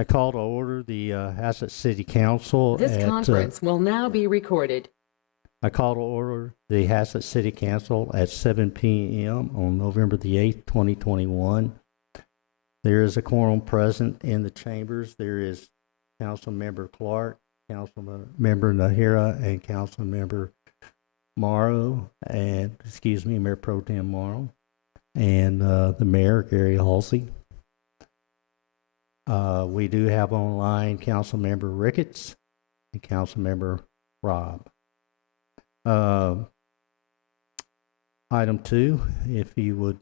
I call to order the Haslet City Council. This conference will now be recorded. I call to order the Haslet City Council at 7 p.m. on November the 8th, 2021. There is a quorum present in the chambers. There is Council Member Clark, Council Member Nahira, and Council Member Morrow, and Mayor Pro Tem Morrow, and the Mayor, Gary Halsey. We do have online Council Member Ricketts and Council Member Robb. Item 2, if you would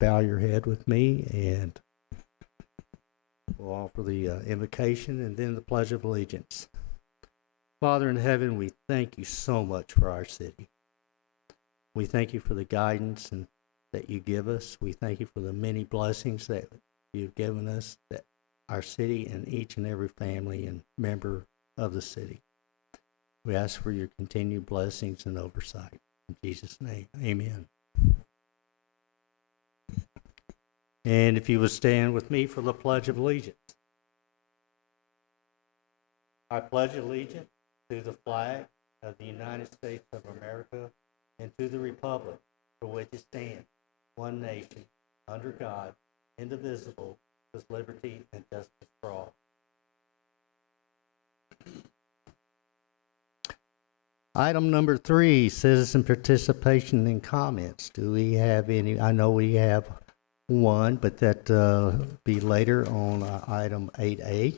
bow your head with me, and we'll offer the invocation and then the Pledge of Allegiance. Father in heaven, we thank you so much for our city. We thank you for the guidance that you give us. We thank you for the many blessings that you've given us, that our city and each and every family and member of the city. We ask for your continued blessings and oversight. In Jesus' name, amen. And if you would stand with me for the Pledge of Allegiance. I pledge allegiance to the flag of the United States of America and to the republic for which it stands, one nation, under God, indivisible, with liberty and justice for all. Item number 3, citizen participation and comments. Do we have any? I know we have one, but that be later on item 8A.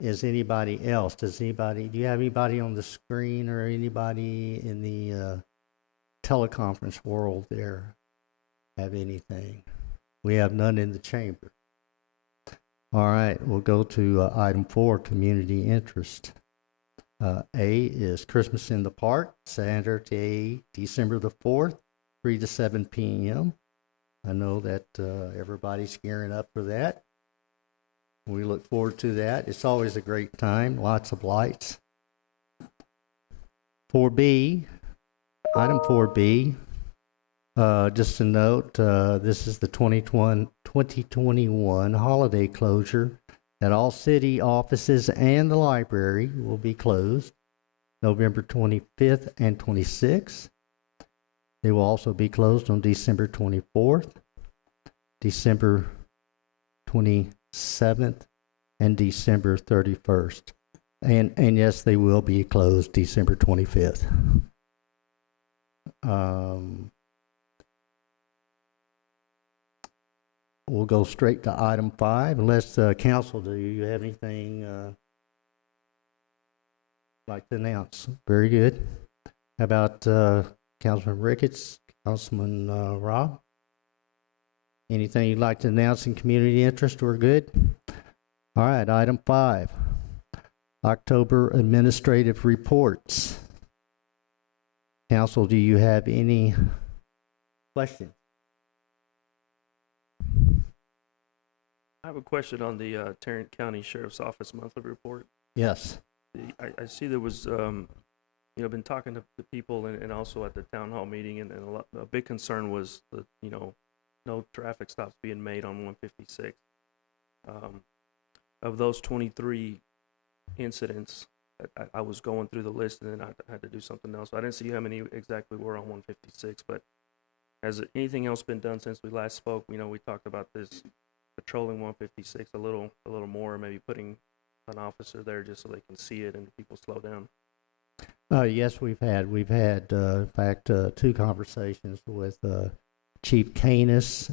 Is anybody else? Do you have anybody on the screen or anybody in the teleconference world there have anything? We have none in the chamber. All right, we'll go to item 4, community interest. A is Christmas in the Park, Saturday, December the 4th, 3 to 7 p.m. I know that everybody's gearing up for that. We look forward to that. It's always a great time, lots of lights. 4B, item 4B, just a note, this is the 2021 holiday closure, that all city offices and the library will be closed November 25th and 26th. They will also be closed on December 24th, December 27th, and December 31st. And yes, they will be closed December 25th. We'll go straight to item 5. Unless council, do you have anything like to announce? Very good. How about Councilman Ricketts, Councilman Robb? Anything you'd like to announce in community interest? We're good. All right, item 5. October administrative reports. Council, do you have any questions? I have a question on the Tarrant County Sheriff's Office monthly report. Yes. I see there was, been talking to the people and also at the town hall meeting, and a big concern was the, no traffic stops being made on 156. Of those 23 incidents, I was going through the list and then I had to do something else. So I didn't see how many exactly were on 156, but has anything else been done since we last spoke? We talked about this patrolling 156 a little more, maybe putting an officer there just so they can see it and people slow down. Yes, we've had in fact 2 conversations with Chief Canis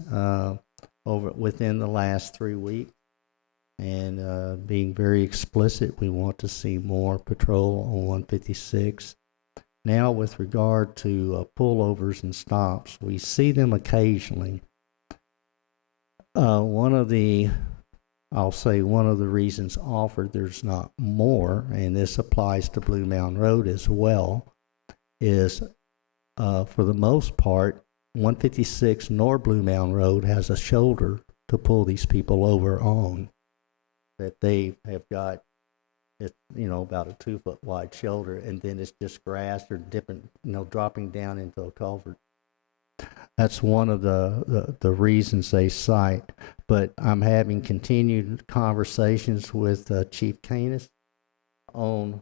within the last 3 weeks, and being very explicit, we want to see more patrol on 156. Now, with regard to pullovers and stops, we see them occasionally. One of the reasons offered, there's not more, and this applies to Blue Mountain Road as well, is for the most part, 156 nor Blue Mountain Road has a shoulder to pull these people over on. That they have got, about a 2-foot wide shoulder, and then it's just grass or dropping down into a culvert. That's one of the reasons they cite. But I'm having continued conversations with Chief Canis on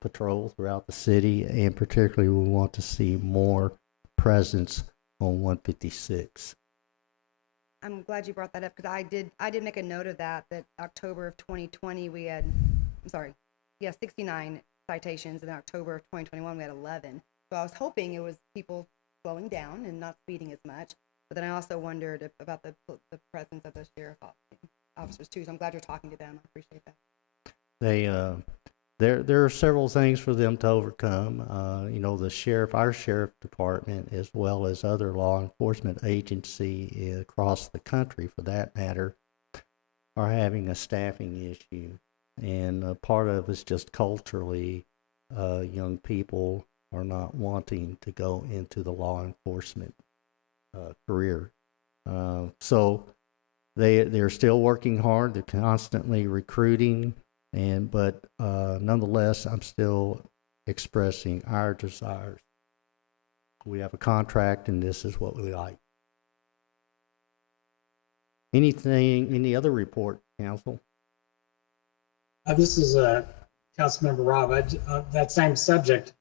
patrol throughout the city, and particularly we want to see more presence on 156. I'm glad you brought that up because I did make a note of that October of 2020 we had, 69 citations, and in October of 2021 we had 11. So I was hoping it was people slowing down and not speeding as much. But then I also wondered about the presence of the sheriff officers too. So I'm glad you're talking to them. I appreciate that. There are several things for them to overcome. Our sheriff department, as well as other law enforcement agency across the country, for that matter, are having a staffing issue, and part of it's just culturally, young people are not wanting to go into the law enforcement career. So they're still working hard. They're constantly recruiting. But nonetheless, I'm still expressing our desires. We have a contract, and this is what we like. Any other report, Council? This is Councilmember Rob. That same subject.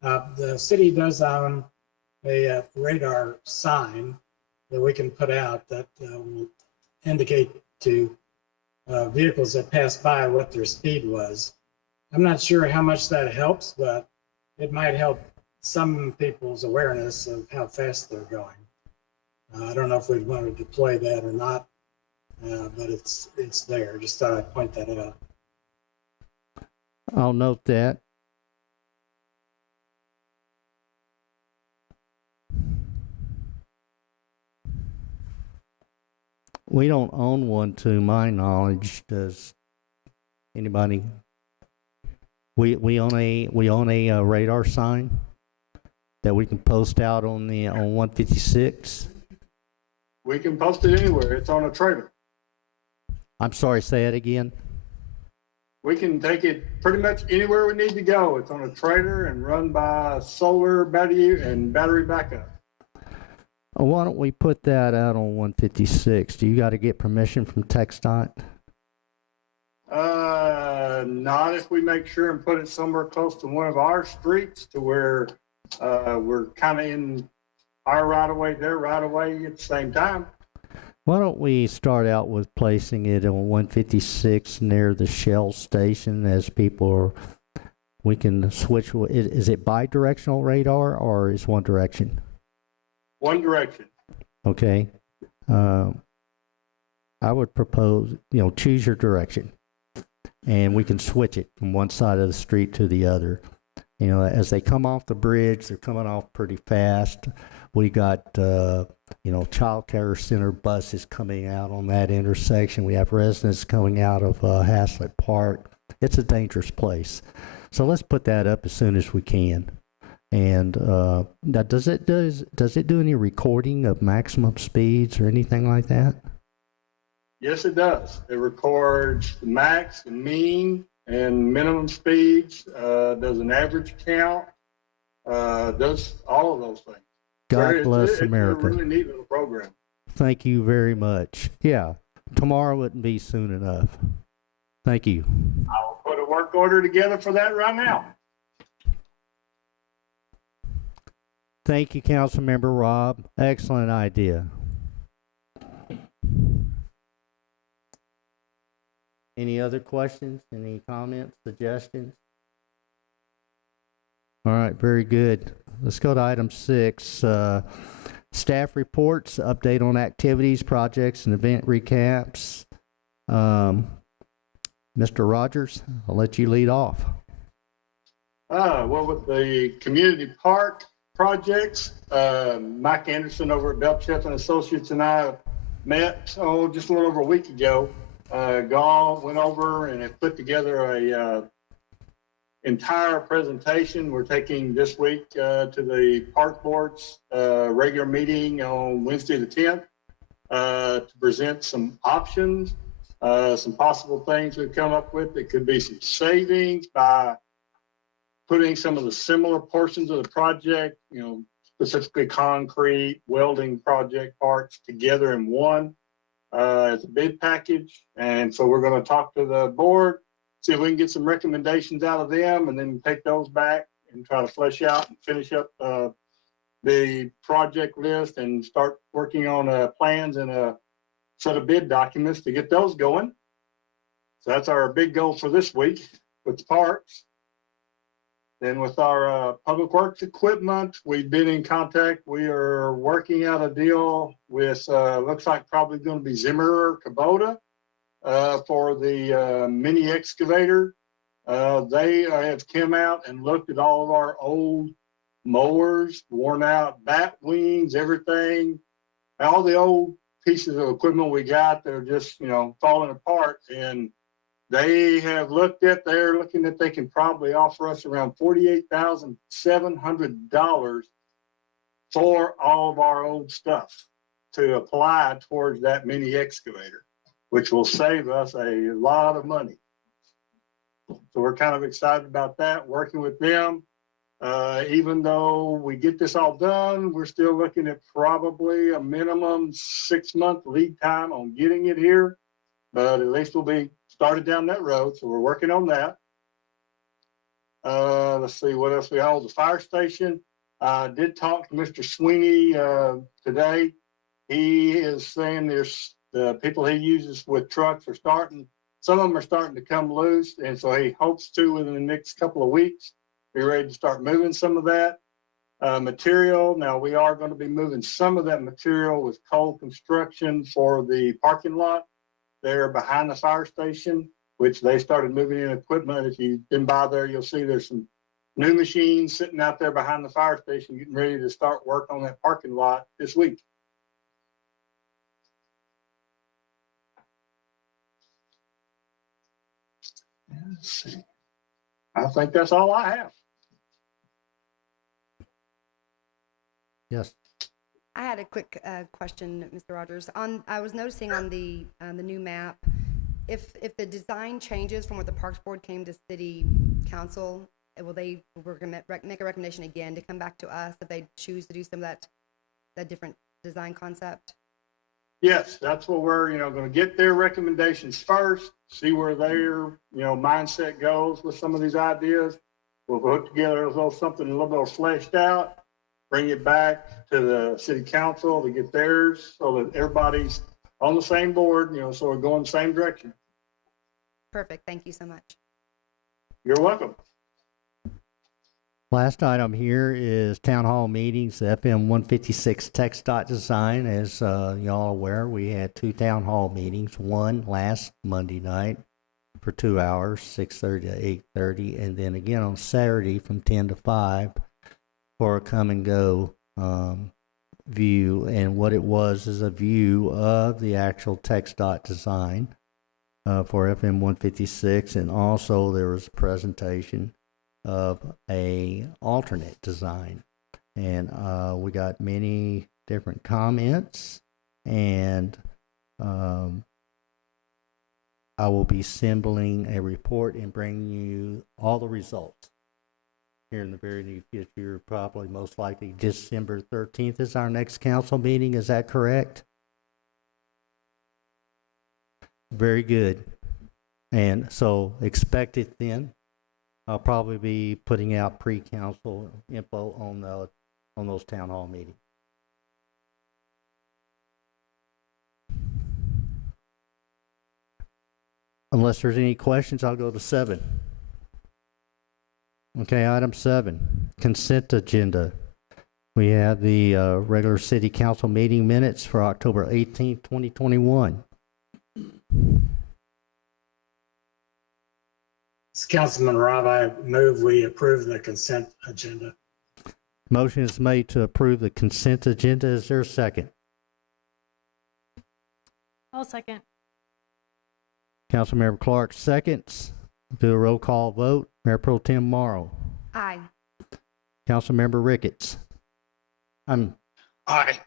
The city does own a radar sign that we can put out that will indicate to vehicles that pass by what their speed was. I'm not sure how much that helps, but it might help some people's awareness of how fast they're going. I don't know if we'd want to deploy that or not, but it's there. Just thought I'd point that out. I'll note that. We don't own one, to my knowledge. Does anybody? We own a radar sign that we can post out on 156. We can post it anywhere. It's on a trailer. I'm sorry, say it again. We can take it pretty much anywhere we need to go. It's on a trailer and run by solar battery and battery backup. Why don't we put that out on 156? Do you got to get permission from TxDOT? Not if we make sure and put it somewhere close to one of our streets to where we're kind of in our right of way, their right of way at the same time. Why don't we start out with placing it on 156 near the Shell station, as people are, we can switch. Is it bi-directional radar or is one direction? One direction. Okay. I would propose, choose your direction, and we can switch it from one side of the street to the other. As they come off the bridge, they're coming off pretty fast. We got, child care center buses coming out on that intersection. We have residents coming out of Haslet Park. It's a dangerous place. So let's put that up as soon as we can. And now does it do any recording of maximum speeds or anything like that? Yes, it does. It records the max and mean and minimum speeds, does an average count, does all of those things. God bless America. It's a really neat little program. Thank you very much. Yeah, tomorrow wouldn't be soon enough. Thank you. I'll put a work order together for that right now. Thank you, Councilmember Rob. Excellent idea. Any other questions? Any comments, suggestions? All right, very good. Let's go to item 6. Staff reports, update on activities, projects, and event recaps. Mr. Rogers, I'll let you lead off. Well, with the community park projects, Mike Anderson over at Belcheth and Associates and I met just a little over a week ago. Went over and have put together a entire presentation. We're taking this week to the park board's regular meeting on Wednesday the 10th to present some options, some possible things we've come up with that could be some savings by putting some of the similar portions of the project, specifically concrete welding project parts together in one as a bid package. And so we're going to talk to the board, see if we can get some recommendations out of them, and then take those back and try to flesh out and finish up the project list and start working on plans and a set of bid documents to get those going. So that's our big goal for this week with the parks. Then with our public works equipment, we've been in contact. We are working out a deal with, looks like probably going to be Zimmer Kubota for the mini excavator. They have come out and looked at all of our old mowers, worn out bat wings, everything, all the old pieces of equipment we got that are just, falling apart. And they're looking that they can probably offer us around $48,700 for all of our old stuff to apply towards that mini excavator, which will save us a lot of money. So we're kind of excited about that, working with them. Even though we get this all done, we're still looking at probably a minimum 6-month lead time on getting it here, but at least we'll be started down that road. So we're working on that. Let's see what else we have. The fire station. I did talk to Mr. Sweeney today. He is saying there's the people he uses with trucks are starting. Some of them are starting to come loose, and so he hopes to within the next couple of weeks be ready to start moving some of that material. Now we are going to be moving some of that material with Cole Construction for the parking lot there behind the fire station, which they started moving in equipment. If you've been by there, you'll see there's some new machines sitting out there behind the fire station, getting ready to start work on that parking lot this week. Let's see. I think that's all I have. Yes. I had a quick question, Mr. Rogers. I was noticing on the new map, if the design changes from what the Parks Board came to City Council, we're going to make a recommendation again to come back to us if they choose to do some of that different design concept? Yes, that's what we're, going to get their recommendations first, see where their, mindset goes with some of these ideas. We'll put together something a little bit fleshed out, bring it back to the city council to get theirs so that everybody's on the same board, so we're going the same direction. Perfect. Thank you so much. You're welcome. Last item here is town hall meetings, the FM 156 text dot design. As y'all aware, we had 2 town hall meetings, one last Monday night for 2 hours, 6:30 to 8:30, and then again on Saturday from 10 to 5 for a come and go view. And what it was is a view of the actual text dot design for FM 156, and also there was a presentation of a alternate design, and we got many different comments, and I will be assembling a report and bringing you all the results here in the very near future. Probably most likely December 13th is our next council meeting. Is that correct? Very good. And so expect it then. I'll probably be putting out pre-council info on those town hall meetings. Unless there's any questions, I'll go to 7. Okay, item 7, consent agenda. We have the regular city council meeting minutes for October 18th, 2021. Councilman Rob, I move we approve the consent agenda. Motion is made to approve the consent agenda. Is there a second? I'll second. Councilmember Clark seconds. Do a roll call vote. Mayor Pro Tem Morrow. Aye. Councilmember Ricketts. Aye.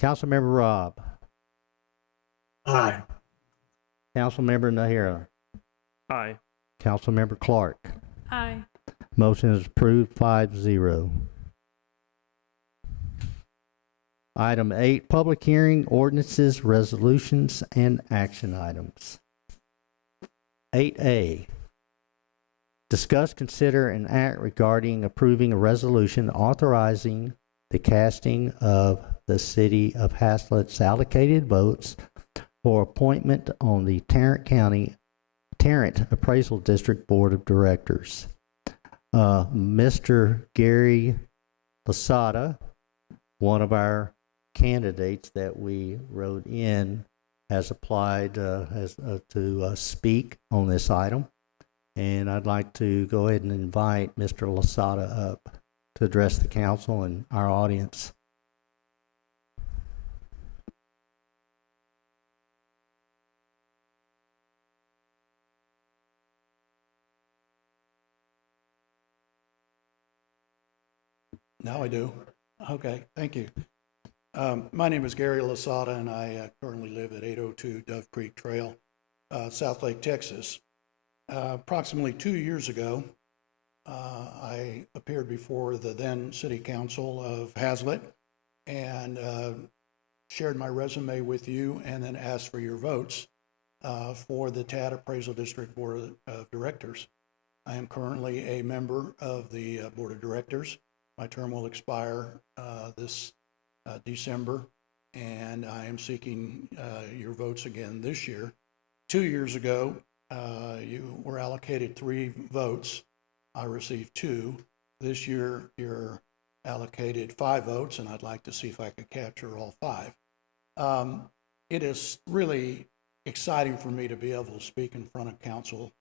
Councilmember Robb. Aye. Councilmember Nahara. Aye. Councilmember Clark. Aye. Motion is approved 5-0. Item 8, public hearing, ordinances, resolutions, and action items. 8A, discuss, consider, and act regarding approving a resolution authorizing the casting of the City of Haslet's allocated votes for appointment on the Tarrant Appraisal District Board of Directors. Mr. Gary Lasada, one of our candidates that we wrote in, has applied to speak on this item. And I'd like to go ahead and invite Mr. Lasada up to address the council and our audience. Now I do. Okay, thank you. My name is Gary Lasada, and I currently live at 802 Dove Creek Trail, South Lake, Texas. Approximately 2 years ago, I appeared before the then City Council of Haslet and shared my resume with you and then asked for your votes for the TAD Appraisal District Board of Directors. I am currently a member of the Board of Directors. My term will expire this December, and I am seeking your votes again this year. 2 years ago, you were allocated 3 votes. I received 2. This year, you're allocated 5 votes, and I'd like to see if I could capture all 5. It is really exciting for me to be able to speak in front of council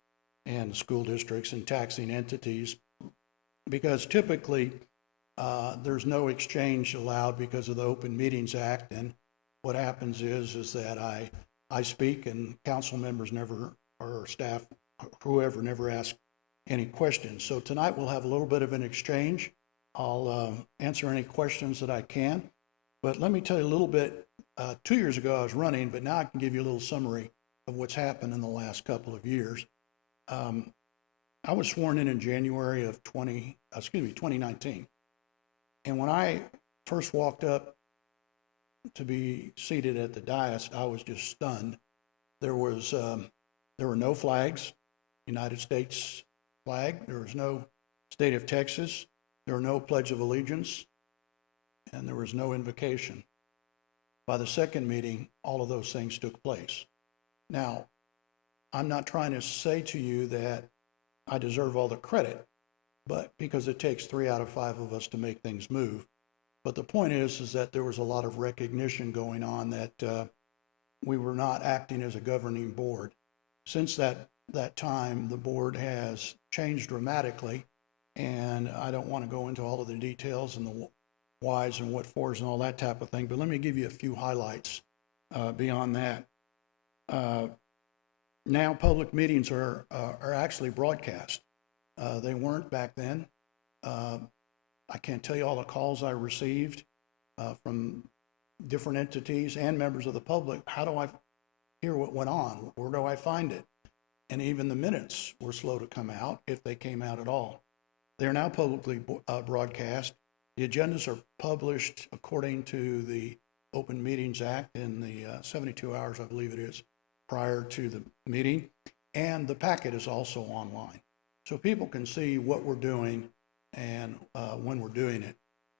and school districts and taxing entities, because typically there's no exchange allowed because of the Open Meetings Act. And what happens is that I speak and council members never, or staff, whoever, never ask any questions. So tonight we'll have a little bit of an exchange. I'll answer any questions that I can. But let me tell you a little bit. 2 years ago I was running, but now I can give you a little summary of what's happened in the last couple of years. I was sworn in January of 2019. And when I first walked up to be seated at the dais, I was just stunned. There were no flags, United States flag. There was no state of Texas. There were no Pledge of Allegiance, and there was no invocation. By the second meeting, all of those things took place. Now, I'm not trying to say to you that I deserve all the credit, but because it takes 3 out of 5 of us to make things move. But the point is that there was a lot of recognition going on that we were not acting as a governing board. Since that time, the board has changed dramatically, and I don't want to go into all of the details and the whys and what fors and all that type of thing, but let me give you a few highlights beyond that. Now public meetings are actually broadcast. They weren't back then. I can't tell you all the calls I received from different entities and members of the public. How do I hear what went on? Where do I find it? And even the minutes were slow to come out, if they came out at all. They're now publicly broadcast. The agendas are published according to the Open Meetings Act in the 72 hours, I believe it is, prior to the meeting. And the packet is also online. So people can see what we're doing and when we're doing it.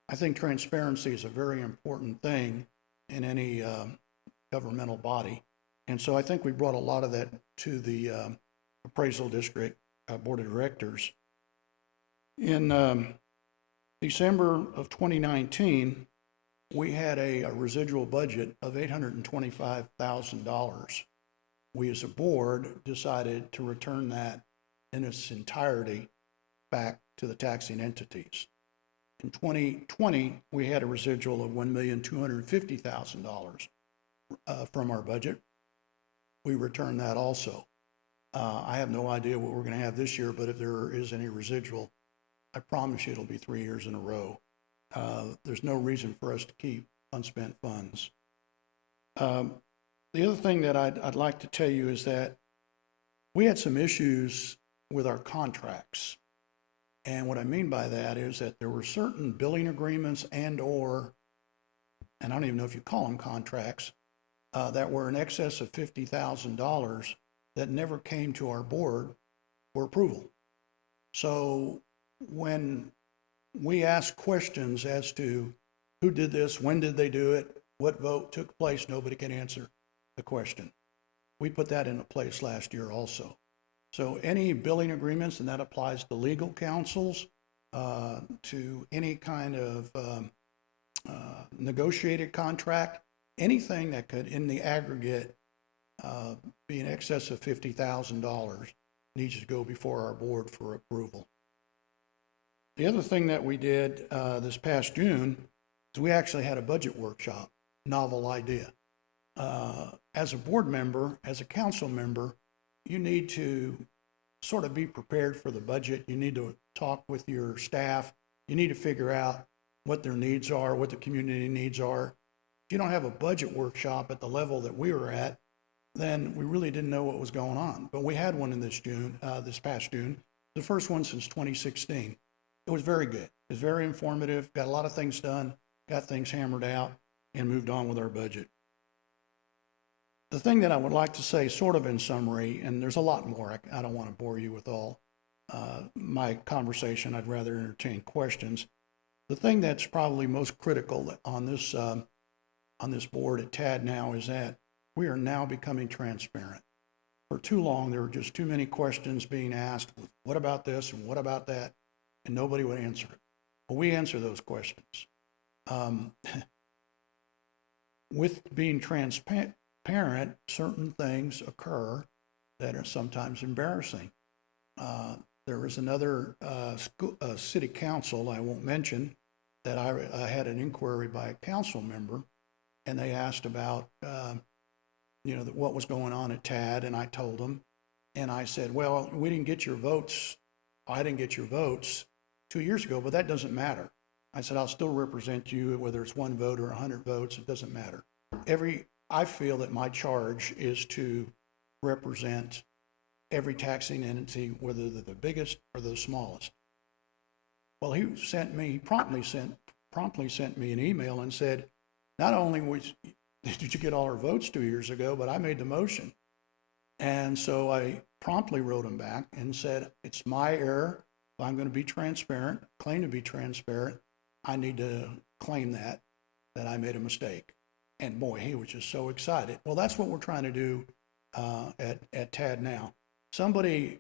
I think transparency is a very important thing in any governmental body. And so I think we brought a lot of that to the Appraisal District Board of Directors. In December of 2019, we had a residual budget of $825,000. We as a board decided to return that in its entirety back to the taxing entities. In 2020, we had a residual of $1,250,000 from our budget. We returned that also. I have no idea what we're going to have this year, but if there is any residual, I promise you it'll be 3 years in a row. There's no reason for us to keep unspent funds. The other thing that I'd like to tell you is that we had some issues with our contracts. And what I mean by that is that there were certain billing agreements and/or and I don't even know if you call them contracts, that were in excess of $50,000 that never came to our board for approval. So when we ask questions as to who did this, when did they do it, what vote took place, nobody can answer the question. We put that into place last year also. So any billing agreements, and that applies to legal counsels, to any kind of negotiated contract, anything that could, in the aggregate, be in excess of $50,000 needs to go before our board for approval. The other thing that we did this past June is we actually had a budget workshop, novel idea. As a board member, as a council member, you need to sort of be prepared for the budget. You need to talk with your staff. You need to figure out what their needs are, what the community needs are. If you don't have a budget workshop at the level that we were at, then we really didn't know what was going on. But we had one in this past June, the first one since 2016. It was very good. It was very informative, got a lot of things done, got things hammered out, and moved on with our budget. The thing that I would like to say sort of in summary, and there's a lot more, I don't want to bore you with all my conversation, I'd rather entertain questions. The thing that's probably most critical on this board at TAD now is that we are now becoming transparent. For too long, there were just too many questions being asked, what about this and what about that? And nobody would answer it. Well, we answer those questions. With being transparent, certain things occur that are sometimes embarrassing. There was another city council, I won't mention, that I had an inquiry by a council member, and they asked about, what was going on at TAD, and I told them, and I said, well, we didn't get your votes. I didn't get your votes 2 years ago, but that doesn't matter. I said, I'll still represent you, whether it's 1 vote or 100 votes, it doesn't matter. I feel that my charge is to represent every taxing entity, whether they're the biggest or the smallest. Well, he promptly sent me an email and said, not only did you get all our votes 2 years ago, but I made the motion. And so I promptly wrote him back and said, it's my error. If I'm going to be transparent, claim to be transparent, I need to claim that I made a mistake. And boy, he was just so excited. Well, that's what we're trying to do at TAD now. Somebody,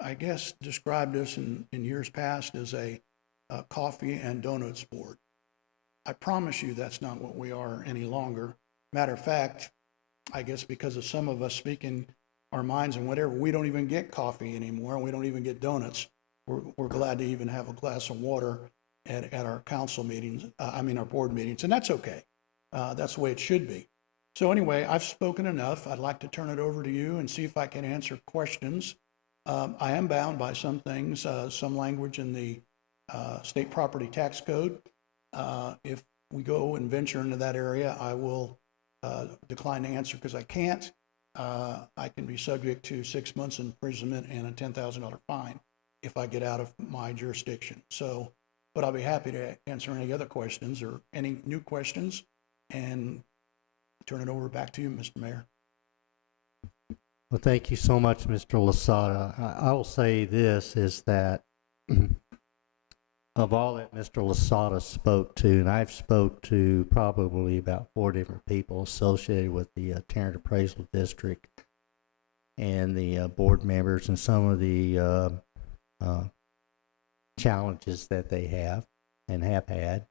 I guess, described us in years past as a coffee and donuts board. I promise you that's not what we are any longer. Matter of fact, I guess because of some of us speaking our minds and whatever, we don't even get coffee anymore. We don't even get donuts. We're glad to even have a glass of water at our council meetings, our board meetings, and that's okay. That's the way it should be. So anyway, I've spoken enough. I'd like to turn it over to you and see if I can answer questions. I am bound by some things, some language in the state property tax code. If we go and venture into that area, I will decline to answer because I can't. I can be subject to 6 months imprisonment and a $10,000 fine if I get out of my jurisdiction. So, but I'll be happy to answer any other questions or any new questions and turn it over back to you, Mr. Mayor. Well, thank you so much, Mr. Lasada. I will say this is that of all that Mr. Lasada spoke to, and I've spoke to probably about 4 different people associated with the Tarrant Appraisal District and the board members and some of the challenges that they have and have had.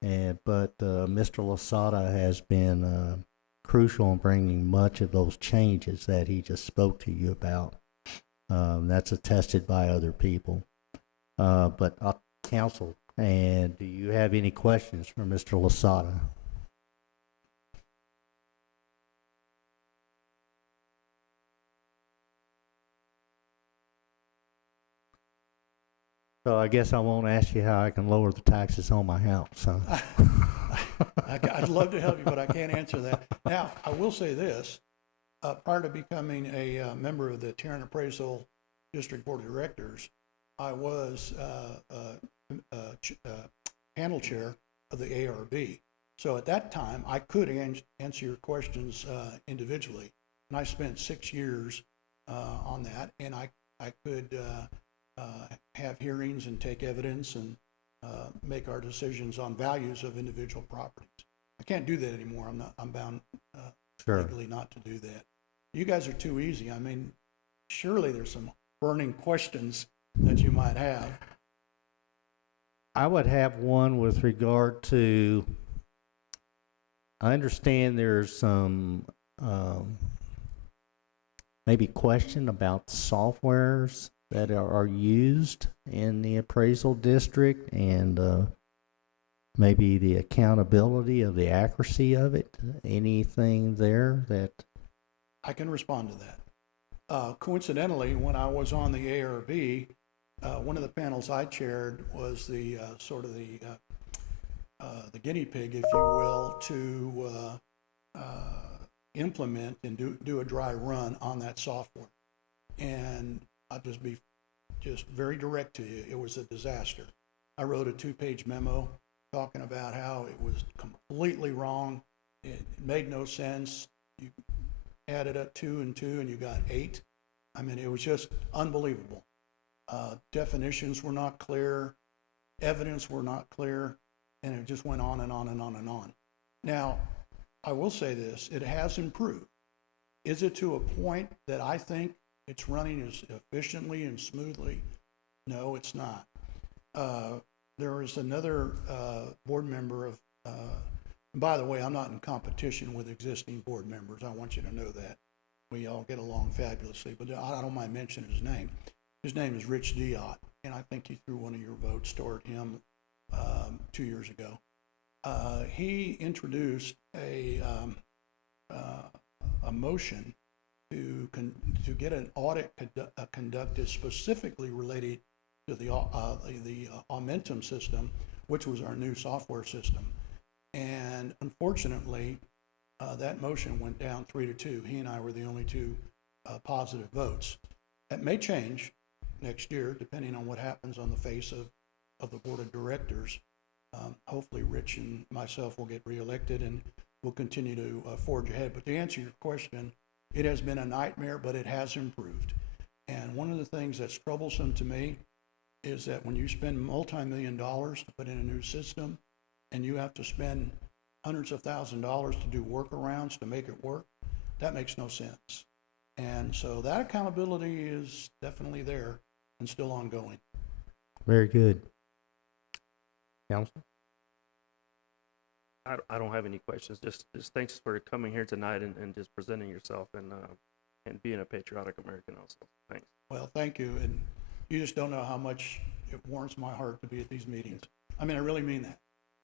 But Mr. Lasada has been crucial in bringing much of those changes that he just spoke to you about. That's attested by other people. But council, and do you have any questions for Mr. Lasada? So I guess I won't ask you how I can lower the taxes on my house, huh? I'd love to help you, but I can't answer that. Now, I will say this. Prior to becoming a member of the Tarrant Appraisal District Board of Directors, I was panel chair of the ARB. So at that time, I could answer your questions individually. And I spent 6 years on that, and I could have hearings and take evidence and make our decisions on values of individual properties. I can't do that anymore. I'm bound legally not to do that. You guys are too easy. I mean, surely there's some burning questions that you might have. I would have one with regard to, I understand there's some maybe question about softwares that are used in the appraisal district, and maybe the accountability of the accuracy of it. Anything there that? I can respond to that. Coincidentally, when I was on the ARB, one of the panels I chaired was the sort of the guinea pig, if you will, to implement and do a dry run on that software. And I'll just be very direct to you. It was a disaster. I wrote a 2-page memo talking about how it was completely wrong. It made no sense. You added up 2 and 2 and you got 8. I mean, it was just unbelievable. Definitions were not clear, evidence were not clear, and it just went on and on and on and on. Now, I will say this, it has improved. Is it to a point that I think it's running as efficiently and smoothly? No, it's not. There is another board member of, by the way, I'm not in competition with existing board members. I want you to know that. We all get along fabulously, but I don't mind mentioning his name. His name is Rich Diott, and I think you threw one of your votes toward him 2 years ago. He introduced a motion to get an audit conducted specifically related to the Aumentum system, which was our new software system. And unfortunately, that motion went down 3-2. He and I were the only 2 positive votes. That may change next year, depending on what happens on the face of the board of directors. Hopefully Rich and myself will get reelected and we'll continue to forge ahead. But to answer your question, it has been a nightmare, but it has improved. And one of the things that's troublesome to me is that when you spend multi-million dollars to put in a new system and you have to spend hundreds of thousands of dollars to do workarounds to make it work, that makes no sense. And so that accountability is definitely there and still ongoing. Very good. Council? I don't have any questions. Just thanks for coming here tonight and just presenting yourself and being a patriotic American also. Thanks. Well, thank you. And you just don't know how much it warms my heart to be at these meetings. I mean, I really mean that.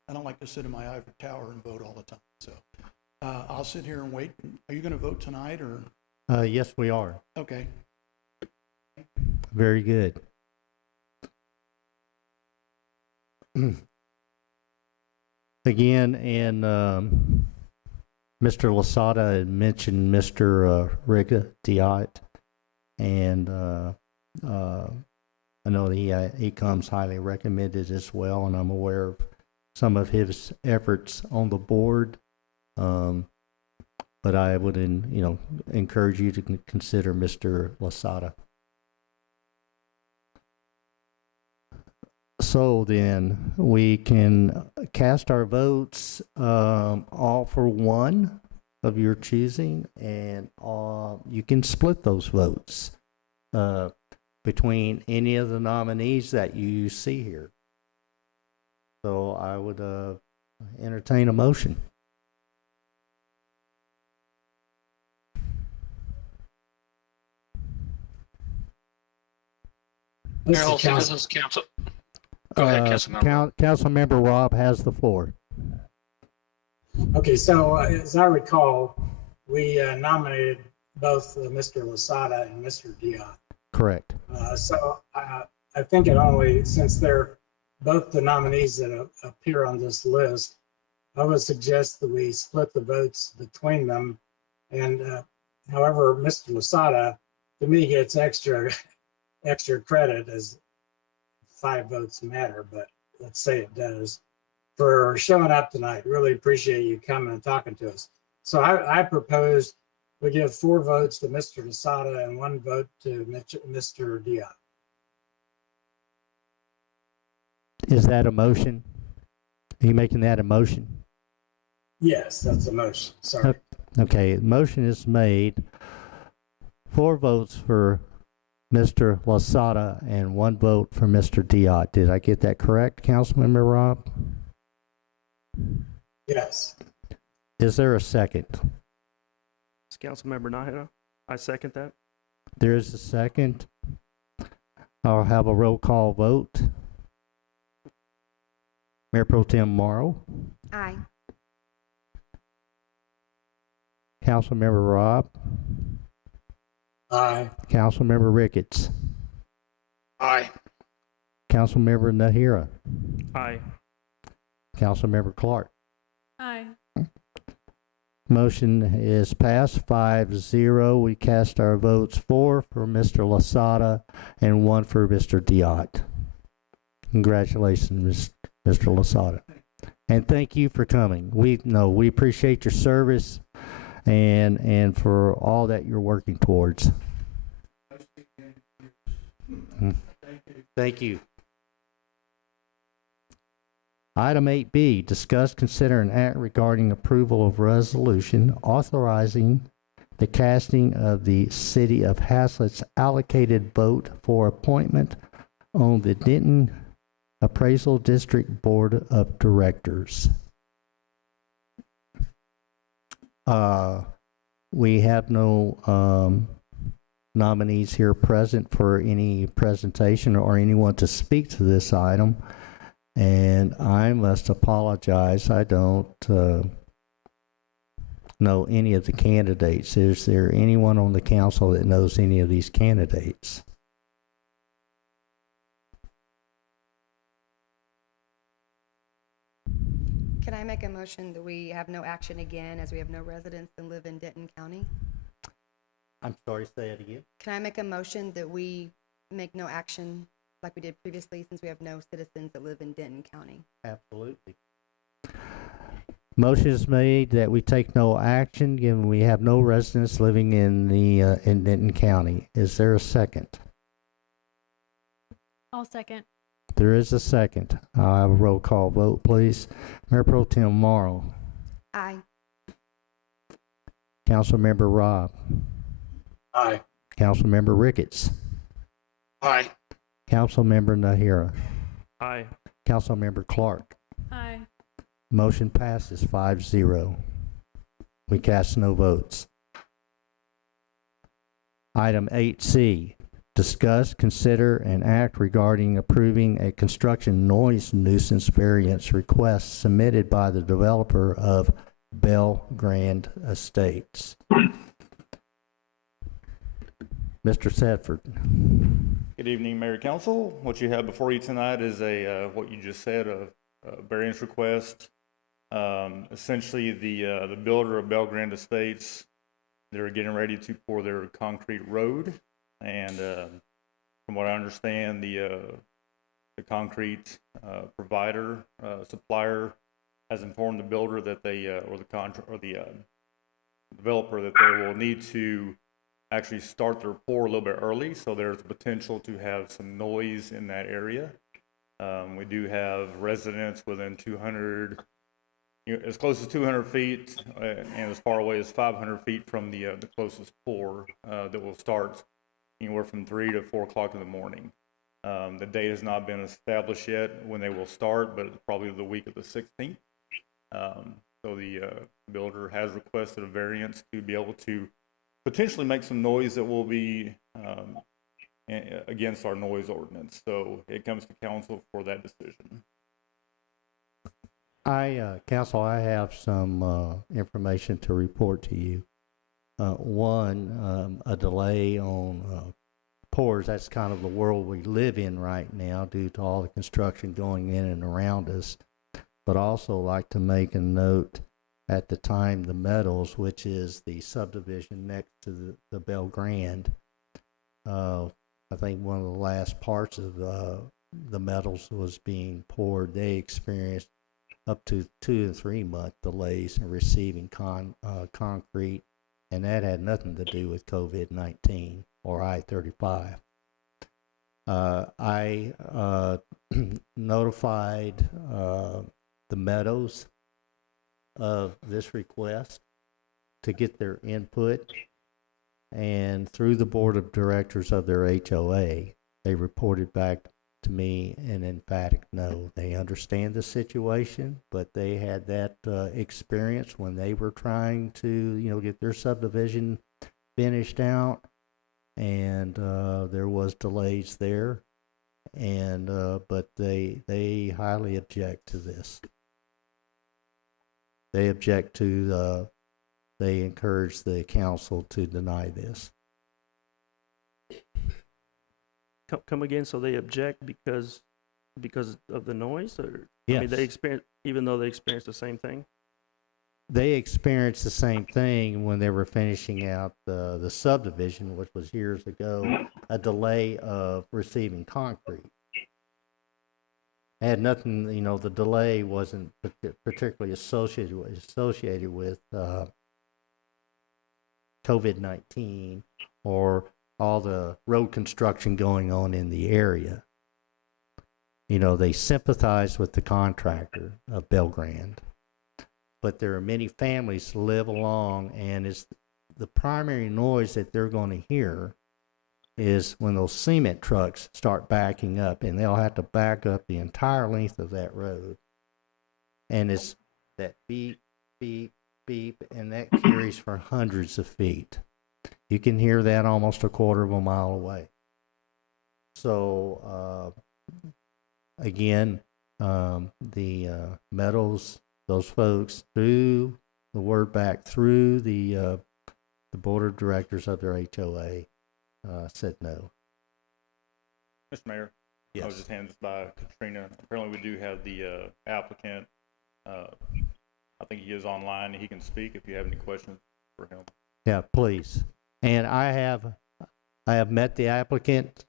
I don't like to sit in my ivory tower and vote all the time. So I'll sit here and wait. Are you going to vote tonight or? Yes, we are. Okay. Very good. Again, and Mr. Lasada had mentioned Mr. Riga Diott, and I know that he comes highly recommended as well, and I'm aware of some of his efforts on the board. But I would, encourage you to consider Mr. Lasada. So then we can cast our votes all for one of your choosing, and you can split those votes between any of the nominees that you see here. So I would entertain a motion. This is council. Go ahead, Councilmember. Councilmember Robb has the floor. Okay, so as I recall, we nominated both Mr. Lasada and Mr. Diott. Correct. So I think since they're both the nominees that appear on this list, I would suggest that we split the votes between them. And however, Mr. Lasada, to me, gets extra credit as 5 votes matter, but let's say it does. for showing up tonight. Really appreciate you coming and talking to us. So I propose we give 4 votes to Mr. Lasada and 1 vote to Mr. Diop. Is that a motion? Are you making that a motion? Yes, that's a motion. Sorry. Okay, motion is made. 4 votes for Mr. Lasada and 1 vote for Mr. Diop. Did I get that correct, Councilmember Rob? Yes. Is there a second? It's Councilmember Nahara. I second that. There is a second. I'll have a roll call vote. Mayor Pro Tem Morrow, Aye. Councilmember Robb, Aye. Councilmember Ricketts, Aye. Councilmember Nahara, Aye. Councilmember Clark. Aye. Motion is passed 5-0. We cast our votes 4 for Mr. Lasada and 1 for Mr. Diop. Congratulations, Mr. Lasada. And thank you for coming. We appreciate your service and for all that you're working towards. Thank you. Item 8B, discuss, consider, and act regarding approval of resolution authorizing the casting of the City of Haslet's allocated vote for appointment on the Denton Appraisal District Board of Directors. We have no nominees here present for any presentation or anyone to speak to this item. And I must apologize, I don't know any of the candidates. Is there anyone on the council that knows any of these candidates? Can I make a motion that we have no action again as we have no residents that live in Denton County? I'm sorry, say it again. Can I make a motion that we make no action like we did previously since we have no citizens that live in Denton County? Absolutely. Motion is made that we take no action given we have no residents living in the in Denton County. Is there a second? I'll second. There is a second. I'll have a roll call vote, please. Mayor Pro Tem Morrow. Aye. Councilmember Robb. Aye. Councilmember Ricketts. Aye. Councilmember Nahara. Aye. Councilmember Clark. Aye. Motion passes 5-0. We cast no votes. Item 8C, discuss, consider, and act regarding approving a construction noise nuisance variance request submitted by the developer of Bell Grand Estates. Mr. Sedford. Good evening, Mayor Council. What you have before you tonight is what you just said, a variance request. Essentially, the builder of Bell Grand Estates, they're getting ready to pour their concrete road, and from what I understand, the concrete provider supplier has informed the builder that they or the developer that they will need to actually start their pour a little bit early, so there's potential to have some noise in that area. We do have residents within 200, as close as 200 feet and as far away as 500 feet from the closest pour that will start anywhere from 3 to 4 o'clock in the morning. The date has not been established yet when they will start, but it's probably the week of the 16th. So the builder has requested a variance to be able to potentially make some noise that will be against our noise ordinance. So it comes to council for that decision. Council, I have some information to report to you. One, a delay on pours. That's kind of the world we live in right now due to all the construction going in and around us. But also like to make a note at the time the Meadows, which is the subdivision next to the Bell Grand. I think one of the last parts of the Meadows was being poured. They experienced up to 2 and 3 month delays in receiving concrete, and that had nothing to do with COVID-19 or I-35. I notified the Meadows of this request to get their input, and through the board of directors of their HOA, they reported back to me an emphatic no. They understand the situation, but they had that experience when they were trying to, get their subdivision finished out, and there was delays there, and but they highly object to this. They object to they encourage the council to deny this. Come again? So they object because of the noise, or Yes. I mean, they experience, even though they experience the same thing. They experienced the same thing when they were finishing out the subdivision, which was years ago, a delay of receiving concrete. It had nothing, the delay wasn't particularly associated with COVID-19 or all the road construction going on in the area. They sympathize with the contractor of Belgrande, but there are many families that live along, and it's the primary noise that they're going to hear is when those cement trucks start backing up, and they'll have to back up the entire length of that road. And it's that beep, beep, beep, and that carries for hundreds of feet. You can hear that almost a quarter of a mile away. So, again, the Meadows, those folks, threw the word back through the board of directors of their HOA, said no. Mr. Mayor, Yes. I was just handed this by Katrina. Apparently, we do have the applicant. I think he is online. He can speak if you have any questions for him. Yeah, please. And I have met the applicant.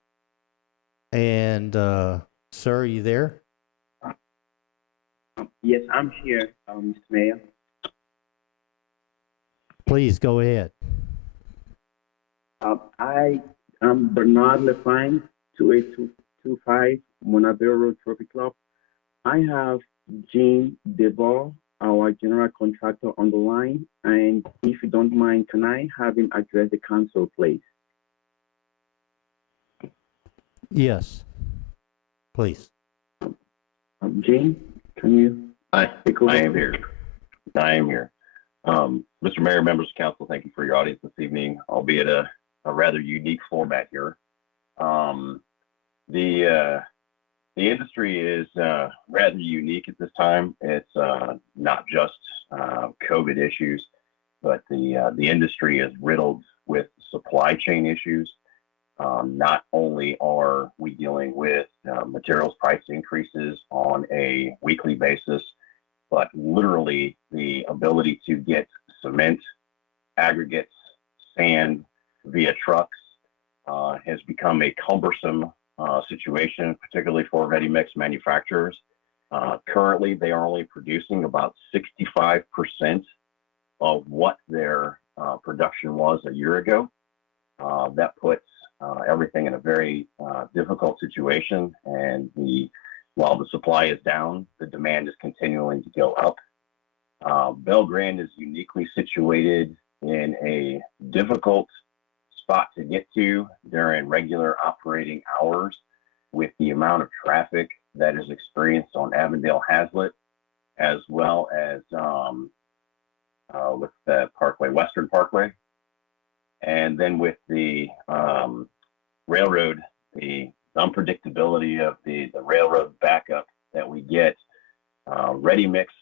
And sir, are you there? Yes, I'm here, Mr. Mayor. Please go ahead. I am Bernard Lefine, 28225 Monaville Road Trophy Club. I have Jean DeVore, our general contractor, on the line. And if you don't mind, can I have him address the council, please? Yes, please. Jean, can you? I am here. I am here. Mr. Mayor, members of council, thank you for your audience this evening, albeit a rather unique format here. The industry is rather unique at this time. It's not just COVID issues, but the industry is riddled with supply chain issues. Not only are we dealing with materials price increases on a weekly basis, but literally the ability to get cement, aggregates, sand via trucks has become a cumbersome situation, particularly for ready mix manufacturers. Currently, they are only producing about 65% of what their production was a year ago. That puts everything in a very difficult situation, and while the supply is down, the demand is continuing to go up. Belgrande is uniquely situated in a difficult spot to get to during regular operating hours, with the amount of traffic that is experienced on Avondale Haslet, as well as with the Parkway, Western Parkway. And then with the railroad, the unpredictability of the railroad backup that we get, ready mix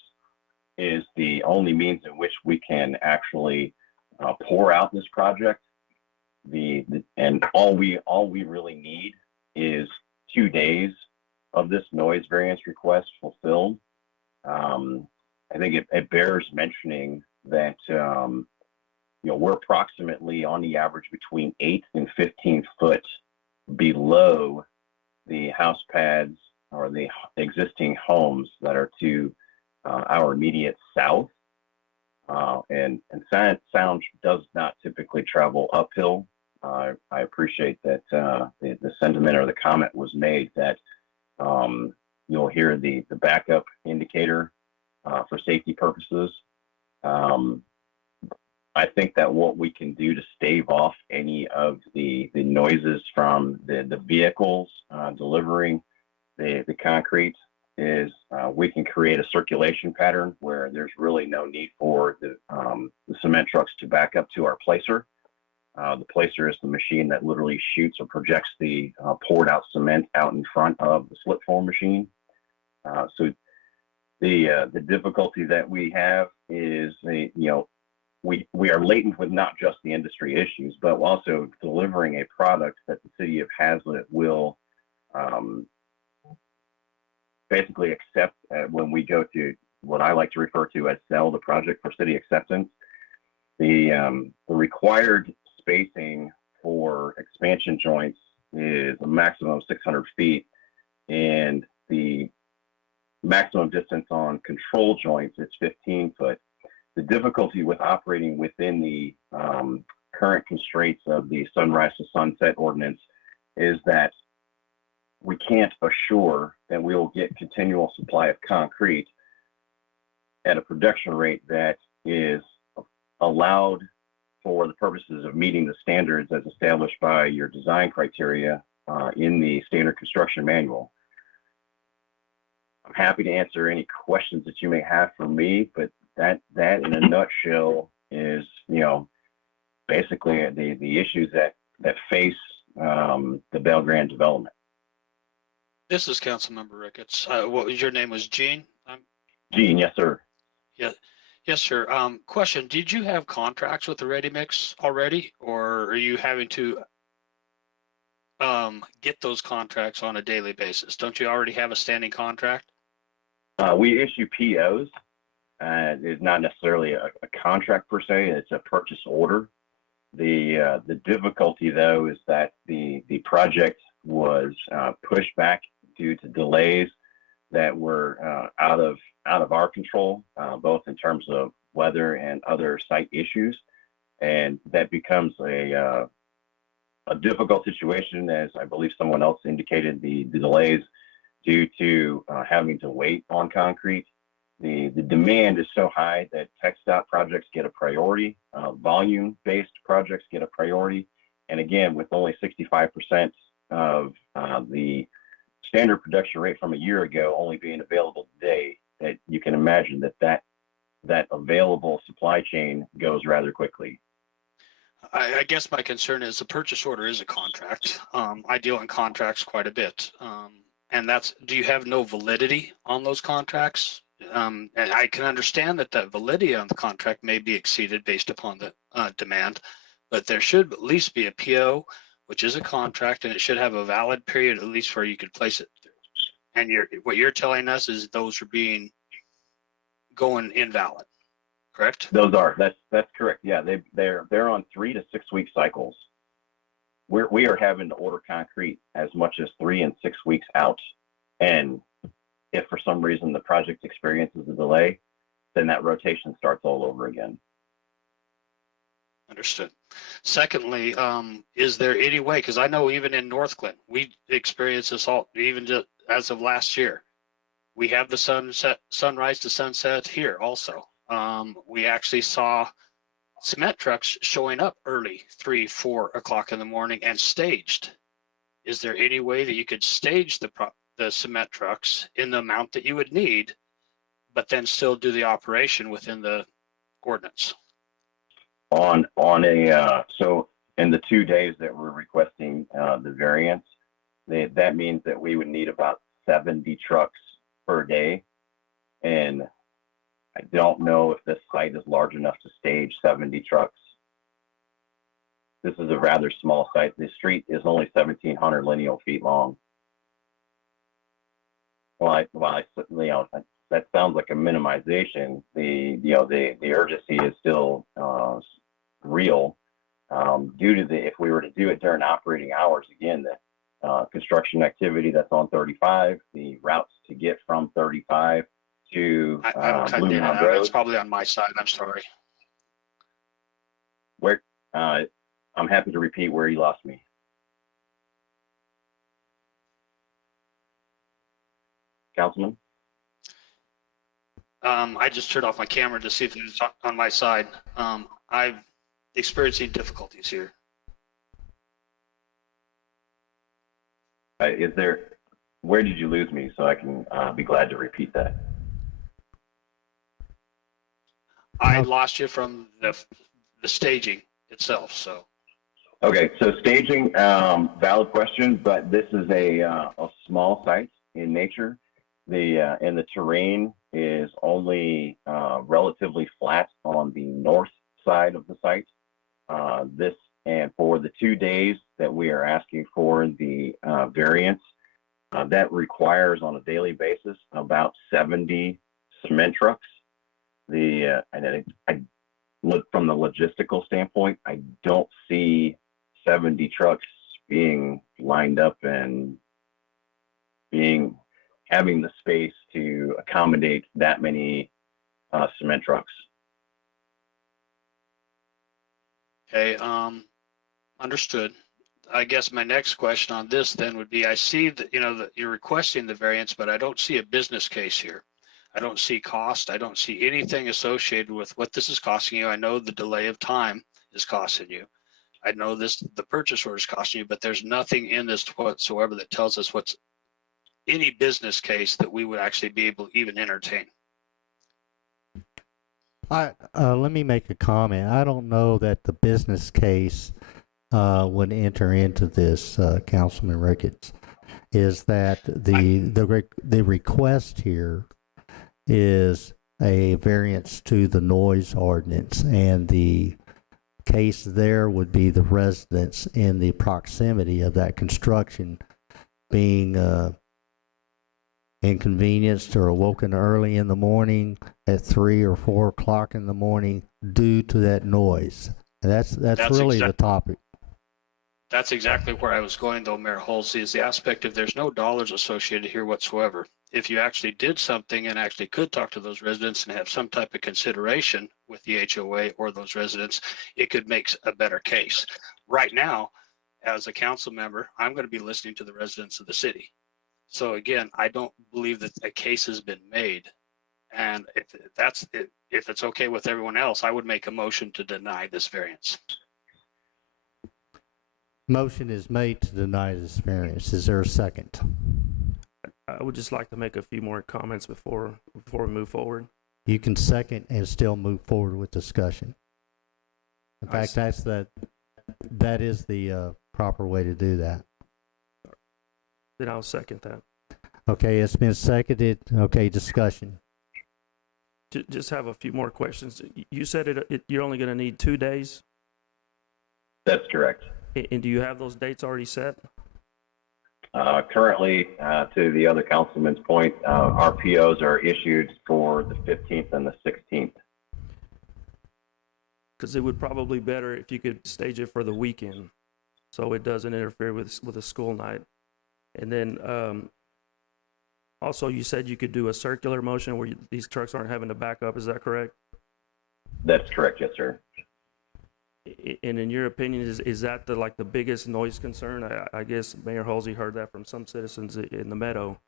is the only means in which we can actually pour out this project. And all we really need is 2 days of this noise variance request fulfilled. I think it bears mentioning that we're approximately on the average between 8 and 15 foot below the house pads or the existing homes that are to our immediate south. And sound does not typically travel uphill. I appreciate that the sentiment or the comment was made that you'll hear the backup indicator for safety purposes. I think that what we can do to stave off any of the noises from the vehicles delivering the concrete is we can create a circulation pattern where there's really no need for the cement trucks to back up to our placer. The placer is the machine that literally shoots or projects the poured out cement out in front of the slip form machine. So the difficulty that we have is we are latent with not just the industry issues, but also delivering a product that the city of Haslet will basically accept when we go to what I like to refer to as sell the project for city acceptance. The required spacing for expansion joints is a maximum of 600 feet, and the maximum distance on control joints is 15 foot. The difficulty with operating within the current constraints of the sunrise to sunset ordinance is that we can't assure that we will get continual supply of concrete at a production rate that is allowed for the purposes of meeting the standards as established by your design criteria in the standard construction manual. I'm happy to answer any questions that you may have for me, but that in a nutshell is, basically the issues that face the Bell Grand development. This is Councilmember Ricketts. What was your name? Was Gene? Gene, yes, sir. Yeah, yes, sir. Question: did you have contracts with the ready mix already, or are you having to get those contracts on a daily basis? Don't you already have a standing contract? We issue POs. It's not necessarily a contract per se. It's a purchase order. The difficulty though is that the project was pushed back due to delays that were out of our control, both in terms of weather and other site issues, and that becomes a difficult situation, as I believe someone else indicated, the delays due to having to wait on concrete. The demand is so high that TxDOT projects get a priority, volume-based projects get a priority, and again, with only 65% of the standard production rate from a year ago only being available today, that you can imagine that available supply chain goes rather quickly. I guess my concern is the purchase order is a contract. I deal in contracts quite a bit, and do you have no validity on those contracts? And I can understand that the validity on the contract may be exceeded based upon the demand, but there should at least be a PO, which is a contract, and it should have a valid period at least where you could place it through. And what you're telling us is those are going invalid, correct? Those are. That's correct. Yeah, they're on 3 to 6 week cycles. We are having to order concrete as much as 3 and 6 weeks out, and if for some reason the project experiences a delay, then that rotation starts all over again. Understood. Secondly, is there any way, because I know even in Northglenn, we experienced this all, even just as of last year. We have the sunrise to sunset here also. We actually saw cement trucks showing up early, 3, 4 o'clock in the morning and staged. Is there any way that you could stage the cement trucks in the amount that you would need, but then still do the operation within the ordinance? So in the 2 days that we're requesting the variance, that means that we would need about 70 trucks per day, and I don't know if this site is large enough to stage 70 trucks. This is a rather small site. The street is only 1,700 lineal feet long. That sounds like a minimization. The urgency is still real due to if we were to do it during operating hours, again, the construction activity that's on 35, the routes to get from 35 to I don't cut Blue in and Mound out. It's Road. probably on my side. I'm sorry. Where I'm happy to repeat where you lost me. Councilman? I just turned off my camera to see if it's on my side. I'm experiencing difficulties here. Where did you lose me so I can be glad to repeat that? I lost you from the staging itself, so. Okay, so staging, valid question, but this is a small site in nature. And the terrain is only relatively flat on the north side of the site. And for the 2 days that we are asking for the variance, that requires on a daily basis about 70 cement trucks. And I look from the logistical standpoint, I don't see 70 trucks being lined up and having the space to accommodate that many cement trucks. Okay, understood. I guess my next question on this then would be, I see that, that you're requesting the variance, but I don't see a business case here. I don't see cost. I don't see anything associated with what this is costing you. I know the delay of time is costing you. I know the purchase order is costing you, but there's nothing in this whatsoever that tells us what's any business case that we would actually be able to even entertain. Let me make a comment. I don't know that the business case would enter into this, Councilman Ricketts, is that the request here is a variance to the noise ordinance, and the case there would be the residents in the proximity of that construction being inconvenienced or awoken early in the morning at 3 or 4 o'clock in the morning due to that noise. And that's really the topic. That's exactly where I was going, though, Mayor Halsey, is the aspect of there's no dollars associated here whatsoever. If you actually did something and actually could talk to those residents and have some type of consideration with the HOA or those residents, it could make a better case. Right now, as a council member, I'm going to be listening to the residents of the city. So again, I don't believe that a case has been made. And if it's okay with everyone else, I would make a motion to deny this variance. Motion is made to deny this variance. Is there a second? I would just like to make a few more comments before we move forward. You can second and still move forward with discussion. In fact, that is the proper way to do that. Then I'll second that. Okay, it's been seconded. Okay, discussion. Just have a few more questions. You said you're only going to need 2 days? That's correct. And do you have those dates already set? Currently, to the other councilman's point, our POs are issued for the 15th and the 16th. Because it would probably be better if you could stage it for the weekend, so it doesn't interfere with a school night. And then also, you said you could do a circular motion where these trucks aren't having to back up. Is that correct? That's correct, yes, sir. And in your opinion, is that the biggest noise concern? I guess Mayor Halsey heard that from some citizens in the meadow,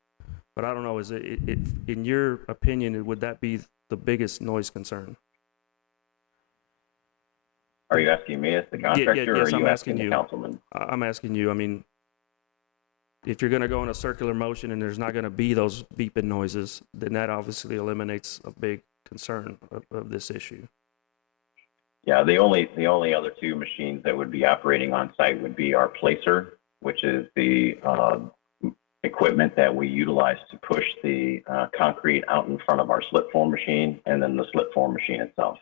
but I don't know. Is it in your opinion, would that be the biggest noise concern? Are you asking me as the contractor, or are you asking the councilman? I'm asking you. I mean, if you're going to go in a circular motion and there's not going to be those beeping noises, then that obviously eliminates a big concern of this issue. Yeah, the only other two machines that would be operating on site would be our placer, which is the equipment that we utilize to push the concrete out in front of our slip form machine, and then the slip form machine itself.